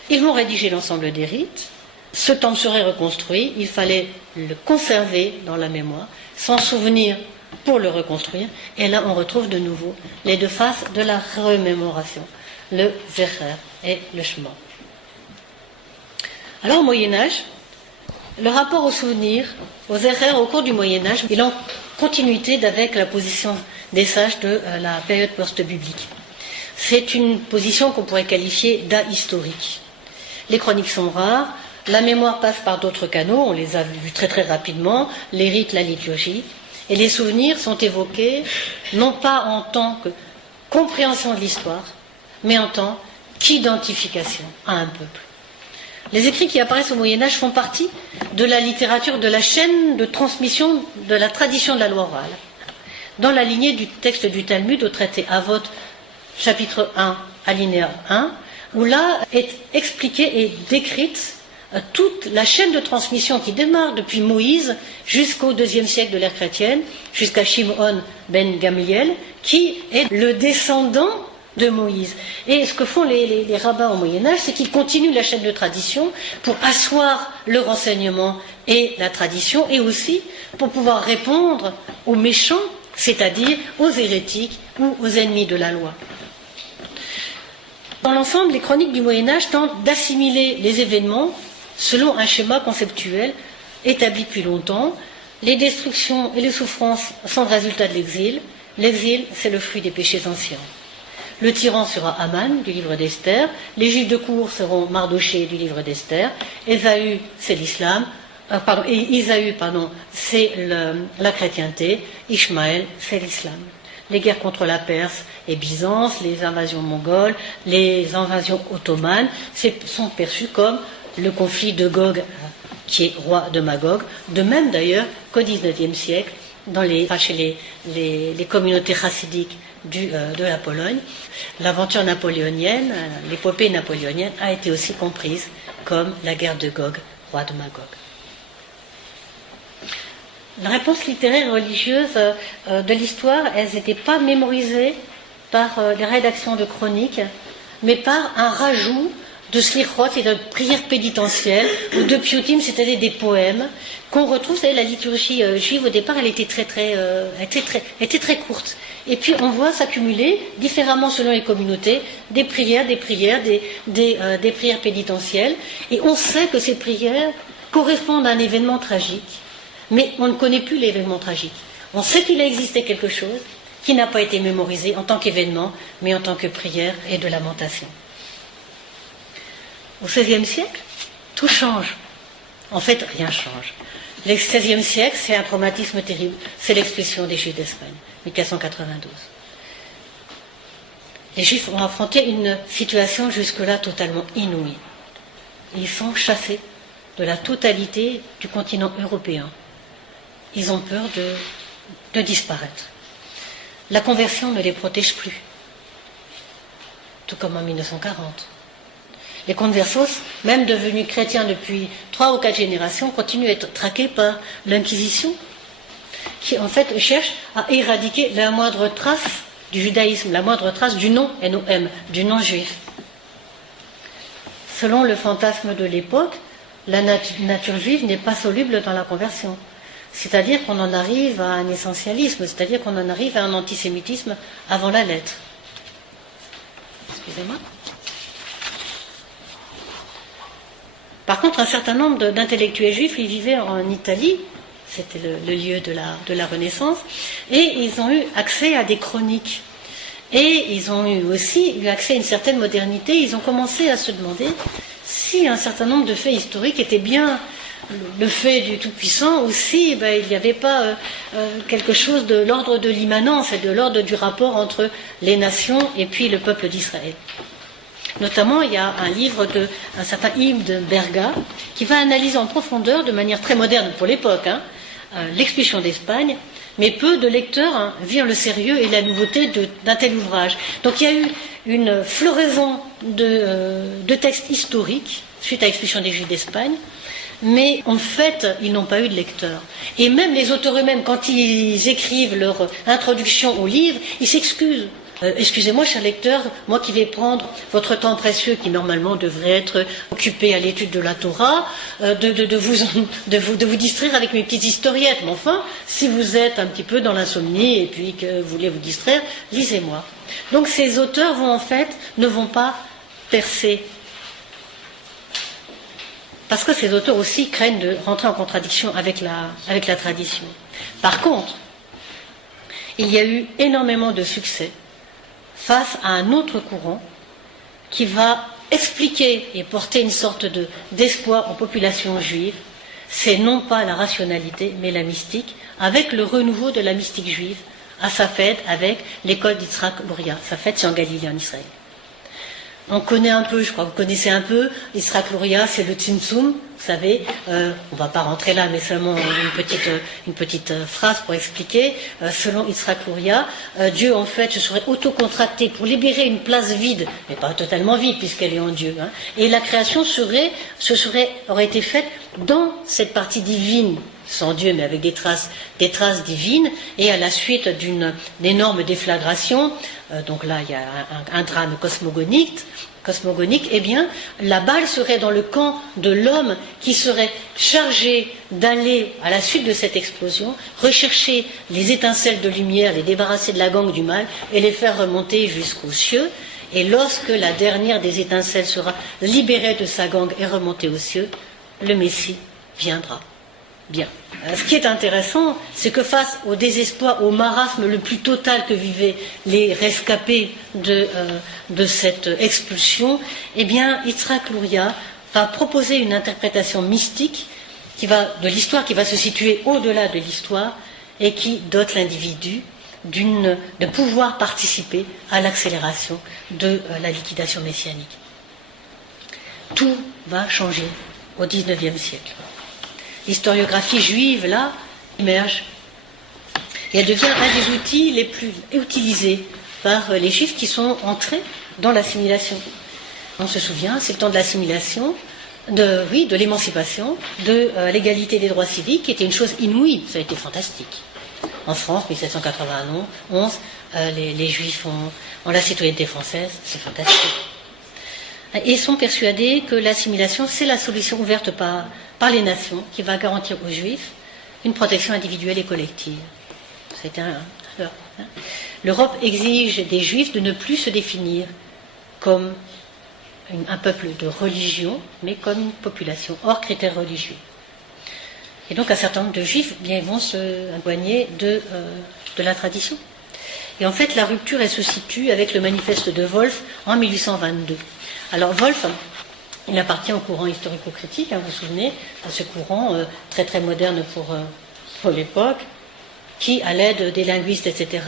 Ils vont rédiger l'ensemble des rites. Ce temple serait reconstruit, il fallait le conserver dans la mémoire, s'en souvenir pour le reconstruire. Et là, on retrouve de nouveau les deux faces de la remémoration, le Zecher et le Shema. Alors, au Moyen-Âge, le rapport au souvenir, au Zecher, au cours du Moyen-Âge, il est en continuité avec la position des sages de la période post-biblique. C'est une position qu'on pourrait qualifier d'ahistorique. Les chroniques sont rares, la mémoire passe par d'autres canaux, on les a vus très très rapidement, les rites, la liturgie, et les souvenirs sont évoqués non pas en tant que compréhension de l'histoire, mais en tant qu'identification à un peuple. Les écrits qui apparaissent au Moyen-Âge font partie de la littérature, de la chaîne de transmission de la tradition de la loi orale. Dans la lignée du texte du Talmud au traité Avot, chapitre 1, alinéa 1, où là est expliquée et décrite toute la chaîne de transmission qui démarre depuis Moïse jusqu'au IIe siècle de l'ère chrétienne, jusqu'à Shimon ben Gamliel, qui est le descendant de Moïse. Et ce que font les rabbins au Moyen-Âge, c'est qu'ils continuent la chaîne de tradition pour asseoir le renseignement et la tradition, et aussi pour pouvoir répondre aux méchants, c'est-à-dire aux hérétiques ou aux ennemis de la loi. Dans l'ensemble, les chroniques du Moyen-Âge tentent d'assimiler les événements selon un schéma conceptuel établi depuis longtemps. Les destructions et les souffrances sont le résultat de l'exil. L'exil, c'est le fruit des péchés anciens. Le tyran sera Haman, du livre d'Esther. Les juifs de cour seront Mardoché, du livre d'Esther. Isaü, c'est l'islam. Isaü, c'est la chrétienté. Ishmaël, c'est l'islam. Les guerres contre la Perse et Byzance, les invasions mongoles, les invasions ottomanes sont perçues comme le conflit de Gog, qui est roi de Magog. De même d'ailleurs qu'au XIXe siècle, chez les communautés chassidiques de la Pologne, l'aventure napoléonienne, l'épopée napoléonienne a été aussi comprise comme la guerre de Gog, roi de Magog. La réponse littéraire et religieuse de l'histoire, elles n'étaient pas mémorisées par les rédactions de chroniques, mais par un rajout de slichot, c'est-à-dire de prières pénitentielles, ou de piyutim, c'est-à-dire des poèmes, qu'on retrouve. Vous savez, la liturgie juive, au départ, elle était très courte. Et puis, on voit s'accumuler, différemment selon les communautés, des prières pénitentielles. Et on sait que ces prières correspondent à un événement tragique, mais on ne connaît plus l'événement tragique. On sait qu'il a existé quelque chose qui n'a pas été mémorisé en tant qu'événement, mais en tant que prière et de lamentation. Au XVIe siècle, tout change. En fait, rien change. Le XVIe siècle, c'est un traumatisme terrible. C'est l'expulsion des Juifs d'Espagne, 1492. Les Juifs ont affronté une situation jusque-là totalement inouïe. Ils sont chassés de la totalité du continent européen. Ils ont peur de disparaître. La conversion ne les protège plus, tout comme en 1940. Les conversos, même devenus chrétiens depuis 3 ou 4 générations, continuent à être traqués par l'Inquisition, qui en fait cherche à éradiquer la moindre trace du judaïsme, la moindre trace du nom NOM, du nom juif. Selon le fantasme de l'époque, la nature juive n'est pas soluble dans la conversion. C'est-à-dire qu'on en arrive à un essentialisme, c'est-à-dire qu'on en arrive à un antisémitisme avant la lettre. Excusez-moi. Par contre, un certain nombre d'intellectuels juifs, ils vivaient en Italie, c'était le lieu de la Renaissance, et ils ont eu accès à des chroniques. Et ils ont aussi eu accès à une certaine modernité. Ils ont commencé à se demander si un certain nombre de faits historiques étaient bien le fait du Tout-Puissant, ou si il n'y avait pas quelque chose de l'ordre de l'immanence et de l'ordre du rapport entre les nations et puis le peuple d'Israël. Notamment, il y a un livre d'un certain Ibn Berga qui va analyser en profondeur, de manière très moderne pour l'époque, l'expulsion d'Espagne, mais peu de lecteurs virent le sérieux et la nouveauté d'un tel ouvrage. Donc il y a eu une floraison de textes historiques suite à l'expulsion des Juifs d'Espagne, mais en fait, ils n'ont pas eu de lecteurs. Et même les auteurs eux-mêmes, quand ils écrivent leur introduction au livre, ils s'excusent. Excusez-moi, cher lecteur, moi qui vais prendre votre temps précieux qui normalement devrait être occupé à l'étude de la Torah, de vous distraire avec mes petites historiettes. Mais enfin, si vous êtes un petit peu dans l'insomnie et puis que vous voulez vous distraire, lisez-moi. Donc ces auteurs ne vont pas percer. Parce que ces auteurs aussi craignent de rentrer en contradiction avec la tradition. Par contre, il y a eu énormément de succès face à un autre courant qui va expliquer et porter une sorte d'espoir aux populations juives. C'est non pas la rationalité, mais la mystique, avec le renouveau de la mystique juive à Safed, avec l'école d'Yitzhak Luria. Safed, c'est en Galilée, en Israël. On connaît un peu, je crois que vous connaissez un peu, Yitzhak Luria, c'est le Tzimtzum, vous savez, on ne va pas rentrer là, mais seulement une petite phrase pour expliquer. Selon Yitzhak Luria, Dieu en fait se serait autocontracté pour libérer une place vide, mais pas totalement vide puisqu'elle est en Dieu, et la création aurait été faite dans cette partie divine, sans Dieu, mais avec des traces divines, et à la suite d'une énorme déflagration, donc là il y a un drame cosmogonique, eh bien la balle serait dans le camp de l'homme qui serait chargé d'aller, à la suite de cette explosion, rechercher les étincelles de lumière, les débarrasser de la gangue du mal et les faire remonter jusqu'aux cieux. Et lorsque la dernière des étincelles sera libérée de sa gangue et remontée aux cieux, le Messie viendra. Bien. Ce qui est intéressant, c'est que face au désespoir, au marasme le plus total que vivaient les rescapés de cette expulsion, eh bien, Yitzhak Luria va proposer une interprétation mystique de l'histoire qui va se situer au-delà de l'histoire et qui dote l'individu de pouvoir participer à l'accélération de la liquidation messianique. Tout va changer au XIXe siècle. L'historiographie juive, là, émerge. Et elle devient un des outils les plus utilisés par les Juifs qui sont entrés dans l'assimilation. On se souvient, c'est le temps de l'assimilation, de l'émancipation, de l'égalité des droits civiques, qui était une chose inouïe, ça a été fantastique. En France, 1791, les Juifs ont la citoyenneté française, c'est fantastique. Et ils sont persuadés que l'assimilation, c'est la solution ouverte par les nations qui va garantir aux Juifs une protection individuelle et collective. C'était L'Europe exige des Juifs de ne plus se définir comme un peuple de religion, mais comme une population hors critères religieux. Et donc un certain nombre de Juifs bien, vont se éloigner de la tradition. Et en fait, la rupture, elle se situe avec le manifeste de Wolf en 1822. Alors Wolf, il appartient au courant historico-critique, vous vous souvenez, à ce courant très très moderne pour l'époque, qui, à l'aide des linguistes, etc.,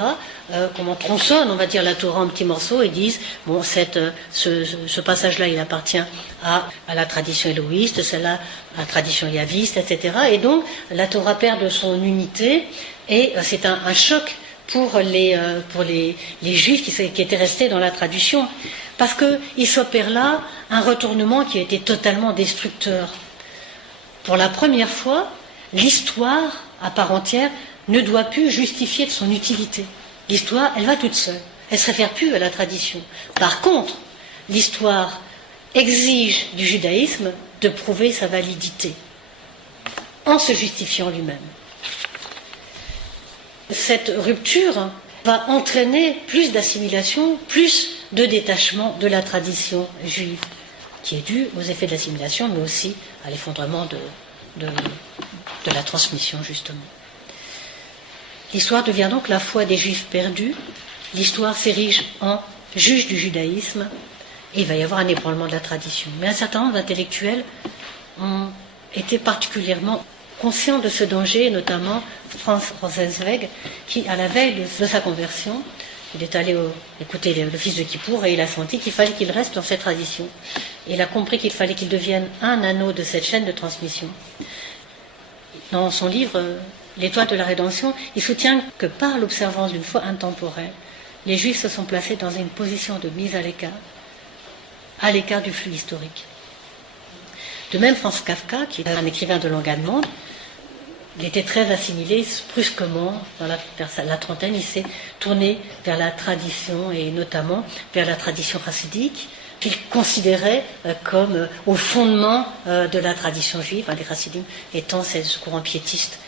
tronçonne, on va dire, la Torah en petits morceaux et disent, bon, ce passage-là, il appartient à la tradition élohiste, celle-là à la tradition yaviste, etc. Et donc, la Torah perd de son unité, et c'est un choc pour les Juifs qui étaient restés dans la tradition. Parce qu'il s'opère là un retournement qui a été totalement destructeur. Pour la première fois, l'histoire, à part entière, ne doit plus justifier de son utilité. L'histoire, elle va toute seule. Elle ne se réfère plus à la tradition. Par contre, l'histoire exige du judaïsme de prouver sa validité, en se justifiant lui-même. Cette rupture va entraîner plus d'assimilation, plus de détachement de la tradition juive, qui est due aux effets de l'assimilation, mais aussi à l'effondrement de la transmission, justement. L'histoire devient donc la foi des Juifs perdus, l'histoire s'érige en juge du judaïsme, et il va y avoir un ébranlement de la tradition. Mais un certain nombre d'intellectuels ont été particulièrement conscients de ce danger, notamment Franz Rosenzweig, qui, à la veille de sa conversion, il est allé écouter le fils de Kippour et il a senti qu'il fallait qu'il reste dans cette tradition. Et il a compris qu'il fallait qu'il devienne un anneau de cette chaîne de transmission. Dans son livre, l'étoile de la rédemption, il soutient que par l'observance d'une foi intemporelle, les Juifs se sont placés dans une position de mise à l'écart du flux historique. De même, Franz Kafka, qui est un écrivain de langue allemande, il était très assimilé brusquement, vers la trentaine, il s'est tourné vers la tradition, et notamment vers la tradition chassidique, qu'il considérait comme au fondement de la tradition juive, les chassidim étant ce courant piétiste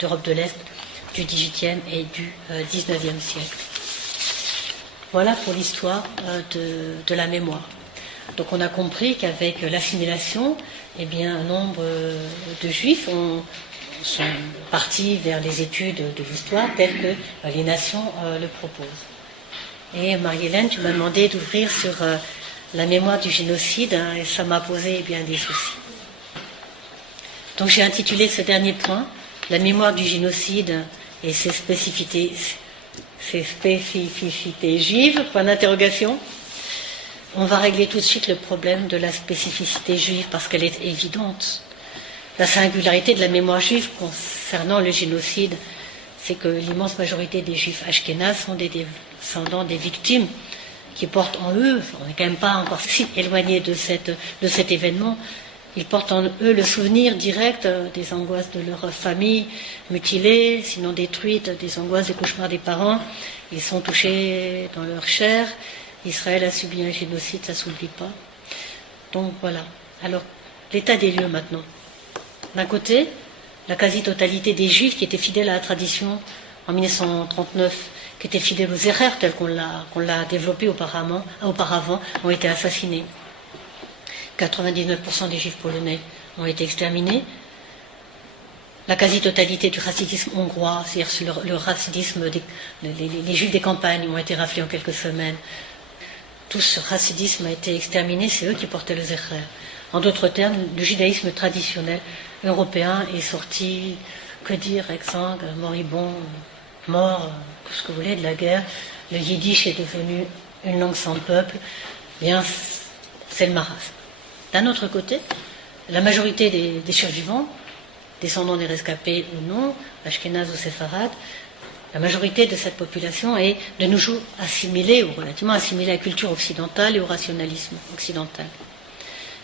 d'Europe de l'Est du XVIIIe et du XIXe siècle. Voilà pour l'histoire de la mémoire. Donc on a compris qu'avec l'assimilation, eh bien, un nombre de juifs sont partis vers les études de l'histoire telles que les nations le proposent. Et Marie-Hélène, tu m'as demandé d'ouvrir sur la mémoire du génocide, et ça m'a posé bien des soucis. Donc j'ai intitulé ce dernier point, la mémoire du génocide et ses spécificités juives, point d'interrogation. On va régler tout de suite le problème de la spécificité juive parce qu'elle est évidente. La singularité de la mémoire juive concernant le génocide, c'est que l'immense majorité des juifs ashkénazes sont des descendants des victimes qui portent en eux, on n'est quand même pas encore si éloigné de cet événement, ils portent en eux le souvenir direct des angoisses de leur famille mutilée, sinon détruite, des angoisses des cauchemars des parents. Ils sont touchés dans leur chair. Israël a subi un génocide, ça ne s'oublie pas. Donc voilà. Alors, l'état des lieux maintenant. D'un côté, la quasi-totalité des Juifs qui étaient fidèles à la tradition en 1939, qui étaient fidèles aux Zérer tels qu'on l'a développé auparavant, ont été assassinés. 99% des Juifs polonais ont été exterminés. La quasi-totalité du racisme hongrois, c'est-à-dire le racisme, les Juifs des campagnes ont été raflés en quelques semaines. Tout ce racisme a été exterminé, c'est eux qui portaient le Zécher. En d'autres termes, le judaïsme traditionnel européen est sorti, que dire, exsangue, moribond, mort, tout ce que vous voulez, de la guerre. Le yiddish est devenu une langue sans peuple. Bien, c'est le marasme. D'un autre côté, la majorité des survivants, descendants des rescapés ou non, ashkénazes ou séfarades, la majorité de cette population est de nos jours assimilée ou relativement assimilée à la culture occidentale et au rationalisme occidental.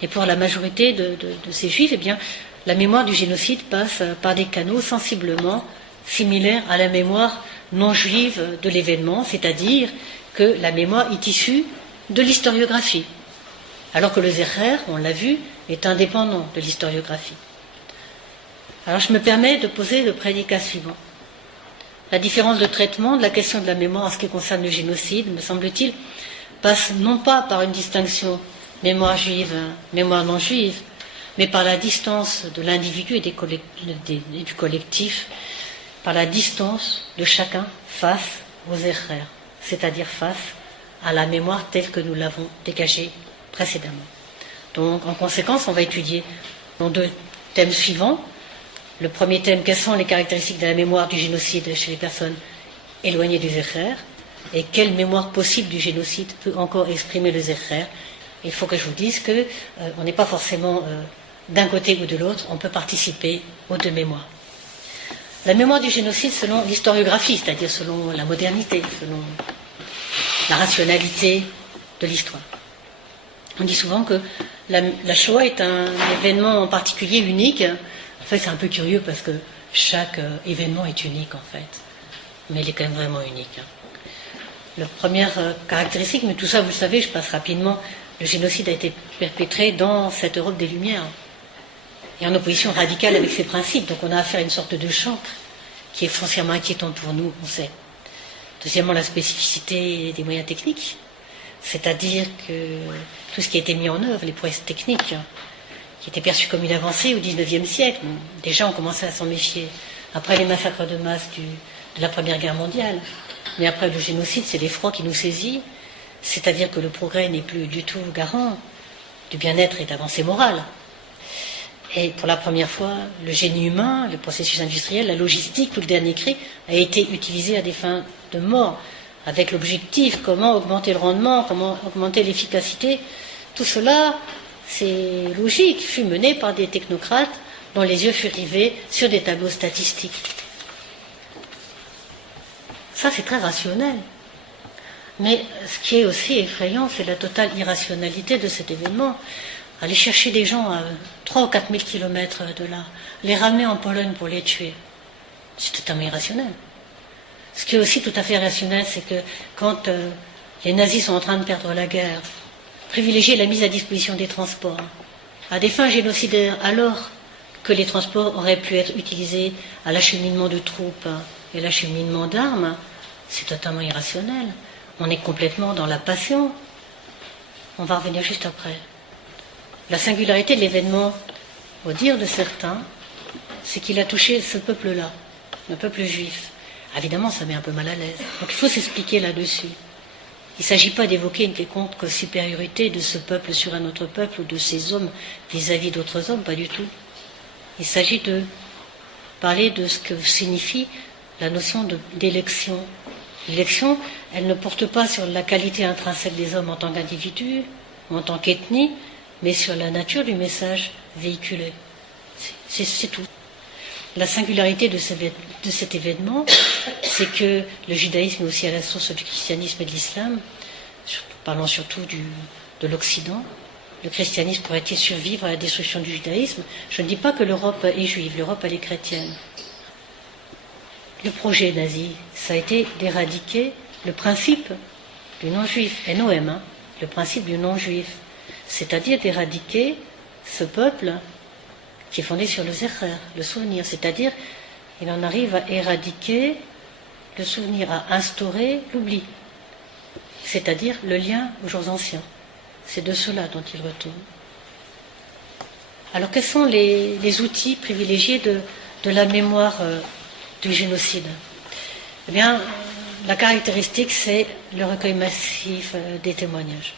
Et pour la majorité de ces juifs, eh bien, la mémoire du génocide passe par des canaux sensiblement similaires à la mémoire non juive de l'événement, c'est-à-dire que la mémoire est issue de l'historiographie, alors que le Zécher, on l'a vu, est indépendant de l'historiographie. Alors je me permets de poser le prédicat suivant. La différence de traitement de la question de la mémoire en ce qui concerne le génocide, me semble-t-il, passe non pas par une distinction mémoire juive, mémoire non juive, mais par la distance de l'individu et du collectif, par la distance de chacun face aux erreurs, c'est-à-dire face à la mémoire telle que nous l'avons dégagée précédemment. Donc, en conséquence, on va étudier dans deux thèmes suivants. Le premier thème, quelles sont les caractéristiques de la mémoire du génocide chez les personnes éloignées du Zécher, et quelle mémoire possible du génocide peut encore exprimer le Zécher. Il faut que je vous dise qu'on n'est pas forcément d'un côté ou de l'autre, on peut participer aux deux mémoires. La mémoire du génocide selon l'historiographie, c'est-à-dire selon la modernité, selon la rationalité de l'histoire. On dit souvent que la Shoah est un événement en particulier unique. En fait, c'est un peu curieux parce que chaque événement est unique, en fait. Mais il est quand même vraiment unique. La première caractéristique, mais tout ça, vous le savez, je passe rapidement, le génocide a été perpétré dans cette Europe des Lumières et en opposition radicale avec ses principes. Donc on a affaire à une sorte de chancre qui est foncièrement inquiétant pour nous, on sait. Deuxièmement, la spécificité des moyens techniques, c'est-à-dire que tout ce qui a été mis en œuvre, les prouesses techniques, qui étaient perçues comme une avancée au XIXe siècle, déjà on commençait à s'en méfier. Après les massacres de masse de la Première Guerre mondiale, mais après le génocide, c'est l'effroi qui nous saisit, c'est-à-dire que le progrès n'est plus du tout garant du bien-être et d'avancée morale. Et pour la première fois, le génie humain, le processus industriel, la logistique, tout le dernier cri, a été utilisé à des fins de mort, avec l'objectif comment augmenter le rendement, comment augmenter l'efficacité. Tout cela, c'est logique, fut mené par des technocrates dont les yeux furent rivés sur des tableaux statistiques. Ça, c'est très rationnel. Mais ce qui est aussi effrayant, c'est la totale irrationalité de cet événement. Aller chercher des gens à 3 ou 4 000 kilomètres de là, les ramener en Pologne pour les tuer, c'est totalement irrationnel. Ce qui est aussi tout à fait irrationnel, c'est que quand les nazis sont en train de perdre la guerre, privilégier la mise à disposition des transports à des fins génocidaires, alors que les transports auraient pu être utilisés à l'acheminement de troupes et l'acheminement d'armes, c'est totalement irrationnel. On est complètement dans la passion. On va revenir juste après. La singularité de l'événement, au dire de certains, c'est qu'il a touché ce peuple-là, le peuple juif. Évidemment, ça met un peu mal à l'aise. Donc il faut s'expliquer là-dessus. Il ne s'agit pas d'évoquer une quelconque supériorité de ce peuple sur un autre peuple ou de ces hommes vis-à-vis d'autres hommes, pas du tout. Il s'agit de parler de ce que signifie la notion d'élection. L'élection, elle ne porte pas sur la qualité intrinsèque des hommes en tant qu'individus ou en tant qu'ethnie, mais sur la nature du message véhiculé. C'est tout. La singularité de cet événement, c'est que le judaïsme est aussi à la source du christianisme et de l'islam, parlant surtout de l'Occident. Le christianisme pourrait-il survivre à la destruction du judaïsme? Je ne dis pas que l'Europe est juive, l'Europe elle est chrétienne. Le projet nazi, ça a été d'éradiquer le principe du non-juif, NOM, le principe du non-juif, c'est-à-dire d'éradiquer ce peuple qui est fondé sur le zecher, le souvenir, c'est-à-dire il en arrive à éradiquer le souvenir, à instaurer l'oubli, c'est-à-dire le lien aux jours anciens. C'est de cela dont il retourne. Alors quels sont les outils privilégiés de la mémoire du génocide? Eh bien, la caractéristique, c'est le recueil massif des témoignages,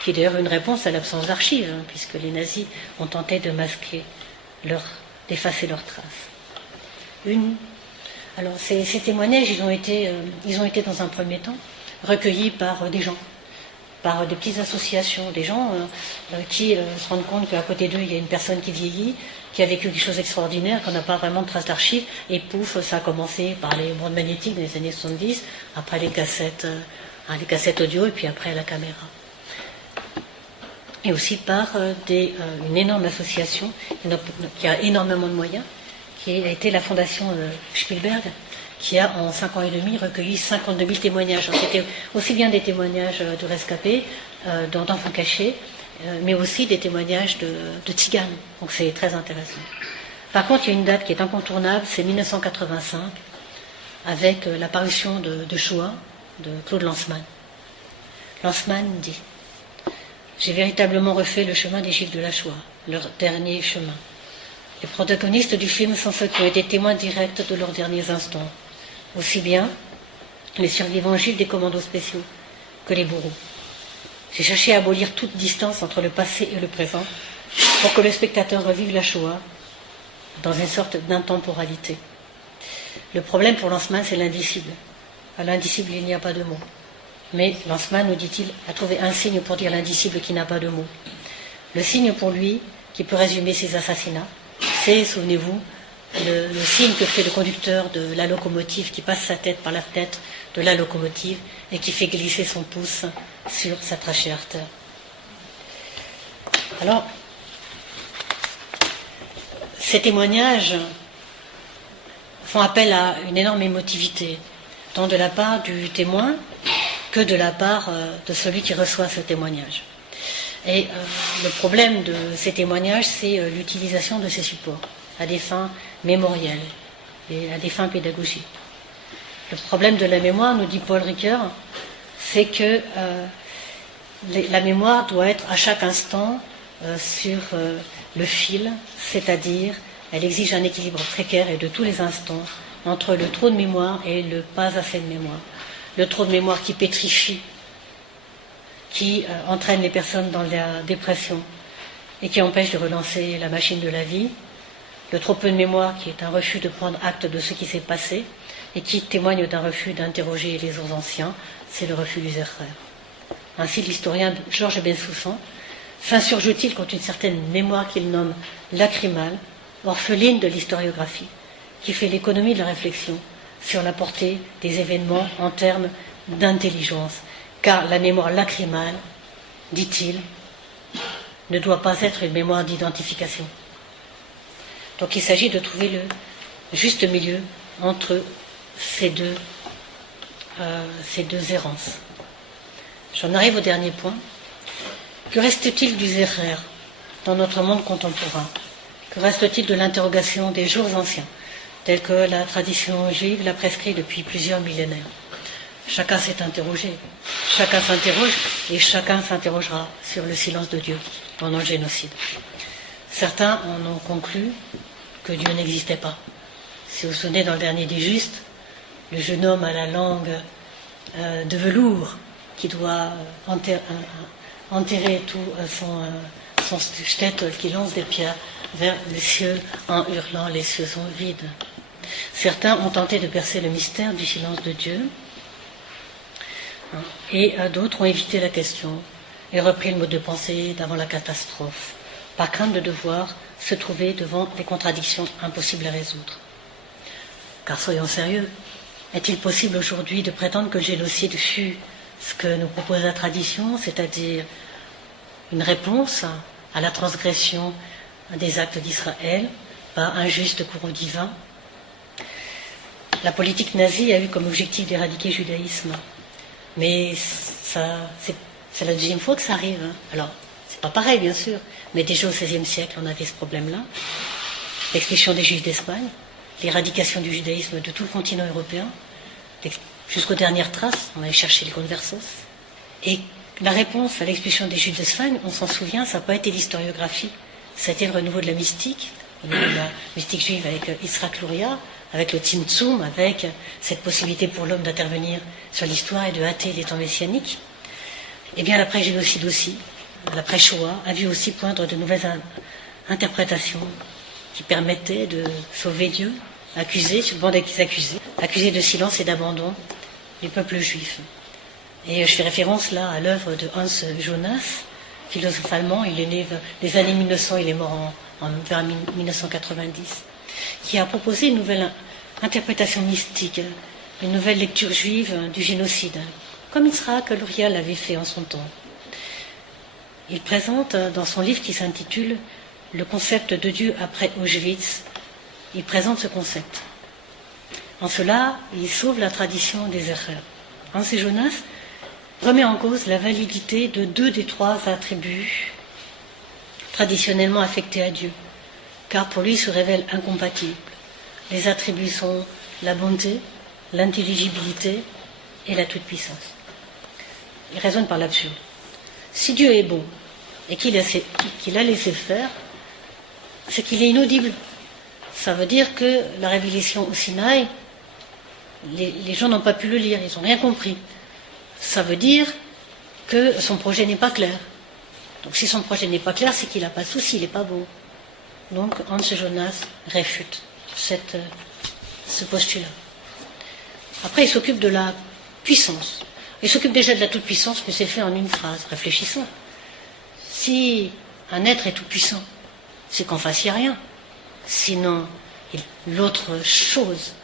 qui est d'ailleurs une réponse à l'absence d'archives, puisque les nazis ont tenté de masquer, d'effacer leurs traces. Alors, ces témoignages, ils ont été dans un premier temps recueillis par des gens, par des petites associations, des gens qui se rendent compte qu'à côté d'eux, il y a une personne qui vieillit, qui a vécu quelque chose d'extraordinaire, qu'on n'a pas vraiment de traces d'archives, et pouf, ça a commencé par les bandes magnétiques dans les années 70, après les cassettes audio, et puis après la caméra. Et aussi par une énorme association qui a énormément de moyens, qui a été la fondation Spielberg, qui a en 5 ans et demi recueilli 52 000 témoignages. C'était aussi bien des témoignages de rescapés, d'enfants cachés, mais aussi des témoignages de tziganes. Donc c'est très intéressant. Par contre, il y a une date qui est incontournable, c'est 1985, avec la parution de Shoah de Claude Lanzmann. Lanzmann dit: j'ai véritablement refait le chemin des Juifs de la Shoah, leur dernier chemin. Les protagonistes du film sont ceux qui ont été témoins directs de leurs derniers instants, aussi bien les survivants juifs des commandos spéciaux que les bourreaux. J'ai cherché à abolir toute distance entre le passé et le présent pour que le spectateur revive la Shoah dans une sorte d'intemporalité. Le problème pour Lanzmann, c'est l'indicible. À l'indicible, il n'y a pas de mots. Mais Lanzmann, nous dit-il, a trouvé un signe pour dire l'indicible qui n'a pas de mots. Le signe pour lui, qui peut résumer ces assassinats, c'est, souvenez-vous, le signe que fait le conducteur de la locomotive qui passe sa tête par la tête de la locomotive et qui fait glisser son pouce sur sa trachée artère. Alors, ces témoignages font appel à une énorme émotivité, tant de la part du témoin que de la part de celui qui reçoit ce témoignage. Et le problème de ces témoignages, c'est l'utilisation de ces supports à des fins mémorielles et à des fins pédagogiques. Le problème de la mémoire, nous dit Paul Ricoeur, c'est que la mémoire doit être à chaque instant sur le fil, c'est-à-dire elle exige un équilibre précaire et de tous les instants entre le trop de mémoire et le pas assez de mémoire. Le trop de mémoire qui pétrifie, qui entraîne les personnes dans la dépression et qui empêche de relancer la machine de la vie. Le trop peu de mémoire qui est un refus de prendre acte de ce qui s'est passé et qui témoigne d'un refus d'interroger les jours anciens, c'est le refus du Zecher. Ainsi, l'historien Georges Bensoussan s'insurge-t-il contre une certaine mémoire qu'il nomme lacrymale, orpheline de l'historiographie, qui fait l'économie de la réflexion sur la portée des événements en termes d'intelligence. Car la mémoire lacrymale, dit-il, ne doit pas être une mémoire d'identification. Donc il s'agit de trouver le juste milieu entre ces deux errances. J'en arrive au dernier point. Que reste-t-il du Zéher dans notre monde contemporain? Que reste-t-il de l'interrogation des jours anciens, tels que la tradition juive l'a prescrit depuis plusieurs millénaires? Chacun s'est interrogé, chacun s'interroge et chacun s'interrogera sur le silence de Dieu pendant le génocide. Certains en ont conclu que Dieu n'existait pas. Si vous vous souvenez, dans le dernier des Justes, le jeune homme à la langue de velours qui doit enterrer tout son shtetl, qui lance des pierres vers les cieux en hurlant « les cieux sont vides ». Certains ont tenté de percer le mystère du silence de Dieu, et d'autres ont évité la question et repris le mode de pensée d'avant la catastrophe, par crainte de devoir se trouver devant des contradictions impossibles à résoudre. Car soyons sérieux, est-il possible aujourd'hui de prétendre que le génocide fut ce que nous propose la tradition, c'est-à-dire une réponse à la transgression des actes d'Israël par un juste courroux divin? La politique nazie a eu comme objectif d'éradiquer le judaïsme. Mais c'est la deuxième fois que ça arrive. Alors, c'est pas pareil, bien sûr, mais déjà au XVIe siècle, on avait ce problème-là. L'expulsion des Juifs d'Espagne, l'éradication du judaïsme de tout le continent européen, jusqu'aux dernières traces, on allait chercher les conversos. Et la réponse à l'expulsion des Juifs d'Espagne, on s'en souvient, ça n'a pas été l'historiographie, ça a été le renouveau de la mystique, au niveau de la mystique juive avec Yitzhak Luria, avec le Tzimtzum, avec cette possibilité pour l'homme d'intervenir sur l'histoire et de hâter les temps messianiques. Eh bien, l'après-génocide aussi, l'après-Shoah, a vu aussi poindre de nouvelles interprétations qui permettaient de sauver Dieu, accusé de silence et d'abandon du peuple juif. Et je fais référence là à l'œuvre de Hans Jonas, philosophe allemand. Il est né des années 1900, il est mort vers 1990, qui a proposé une nouvelle interprétation mystique, une nouvelle lecture juive du génocide, comme Yitzhak Luria l'avait fait en son temps. Il présente dans son livre qui s'intitule « Le concept de Dieu après Auschwitz », il présente ce concept. En cela, il sauve la tradition des Zéher. Hans Jonas remet en cause la validité de 2 des 3 attributs traditionnellement affectés à Dieu, car pour lui ils se révèlent incompatibles. Les attributs sont la bonté, l'intelligibilité et la toute-puissance. Il raisonne par l'absurde. Si Dieu est bon et qu'il a laissé faire, c'est qu'il est inaudible. Ça veut dire que la révélation au Sinaï, les gens n'ont pas pu le lire, ils n'ont rien compris. Ça veut dire que son projet n'est pas clair. Donc si son projet n'est pas clair, c'est qu'il n'a pas de souci, il n'est pas beau. Donc Hans Jonas réfute ce postulat. Après, il s'occupe de la puissance. Il s'occupe déjà de la toute-puissance, mais c'est fait en une phrase. Réfléchissons. Si un être est tout-puissant, c'est qu'en face, il n'y a rien. Sinon, l'autre chose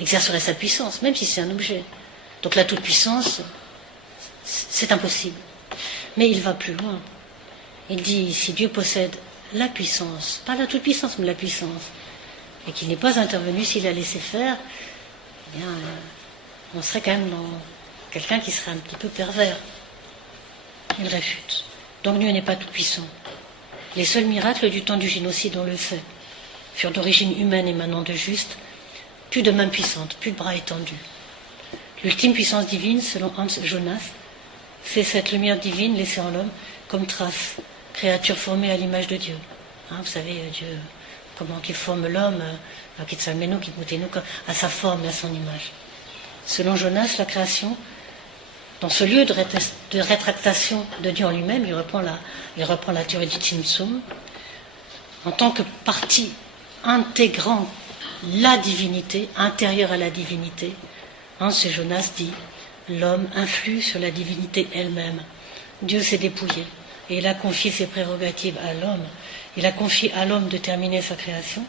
exercerait sa puissance, même si c'est un objet. Donc la toute-puissance, c'est impossible. Mais il va plus loin. Il dit, si Dieu possède la puissance, pas la toute-puissance, mais la puissance, et qu'il n'est pas intervenu, s'il a laissé faire, eh bien, on serait quand même dans quelqu'un qui serait un petit peu pervers. Il réfute. Donc Dieu n'est pas tout-puissant. Les seuls miracles du temps du génocide, on le sait, furent d'origine humaine émanant de juste, plus de mains puissantes, plus de bras étendus. L'ultime puissance divine, selon Hans Jonas, c'est cette lumière divine laissée en l'homme comme trace, créature formée à l'image de Dieu. Hein, vous savez, Dieu, comment qu'il forme l'homme, à sa forme et à son image. Selon Jonas, la création, dans ce lieu de rétractation de Dieu en lui-même, il reprend la théorie du Tzimtzum, en tant que partie intégrant la divinité, intérieure à la divinité. Hans Jonas dit, l'homme influe sur la divinité elle-même. Dieu s'est dépouillé et il a confié ses prérogatives à l'homme Il a confié à l'homme de terminer sa création.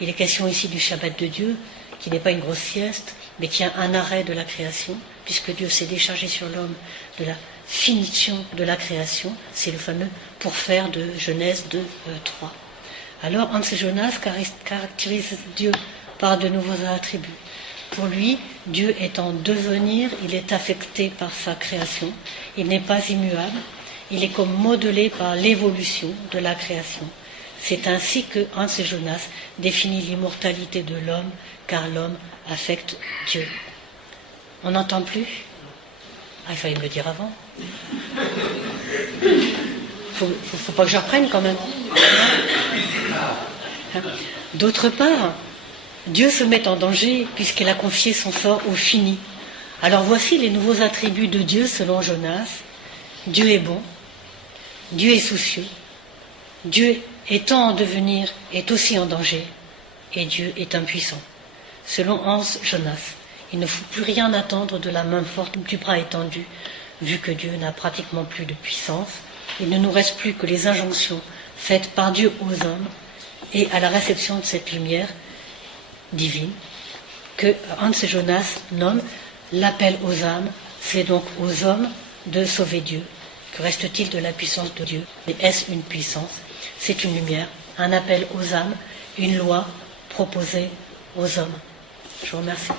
Il est question ici du Shabbat de Dieu, qui n'est pas une grosse sieste, mais qui est un arrêt de la création, puisque Dieu s'est déchargé sur l'homme de la finition de la création. C'est le fameux pourfaire de Genèse 2:3. Alors Hans Jonas caractérise Dieu par de nouveaux attributs. Pour lui, Dieu est en devenir, il est affecté par sa création, il n'est pas immuable, il est comme modelé par l'évolution de la création. C'est ainsi que Hans Jonas définit l'immortalité de l'homme, car l'homme affecte Dieu. On n'entend plus? Ah, il fallait me le dire avant. Faut pas que je reprenne quand même. D'autre part, Dieu se met en danger puisqu'il a confié son sort au fini. Alors voici les nouveaux attributs de Dieu selon Jonas. Dieu est bon, Dieu est soucieux, Dieu étant en devenir est aussi en danger, et Dieu est impuissant. Selon Hans Jonas, il ne faut plus rien attendre de la main forte du bras étendu, vu que Dieu n'a pratiquement plus de puissance. Il ne nous reste plus que les injonctions faites par Dieu aux hommes et à la réception de cette lumière divine que Hans Jonas nomme l'appel aux âmes. C'est donc aux hommes de sauver Dieu. Que reste-t-il de la puissance de Dieu? Mais est-ce une puissance? C'est une lumière, un appel aux âmes, une loi proposée aux hommes. Je vous remercie.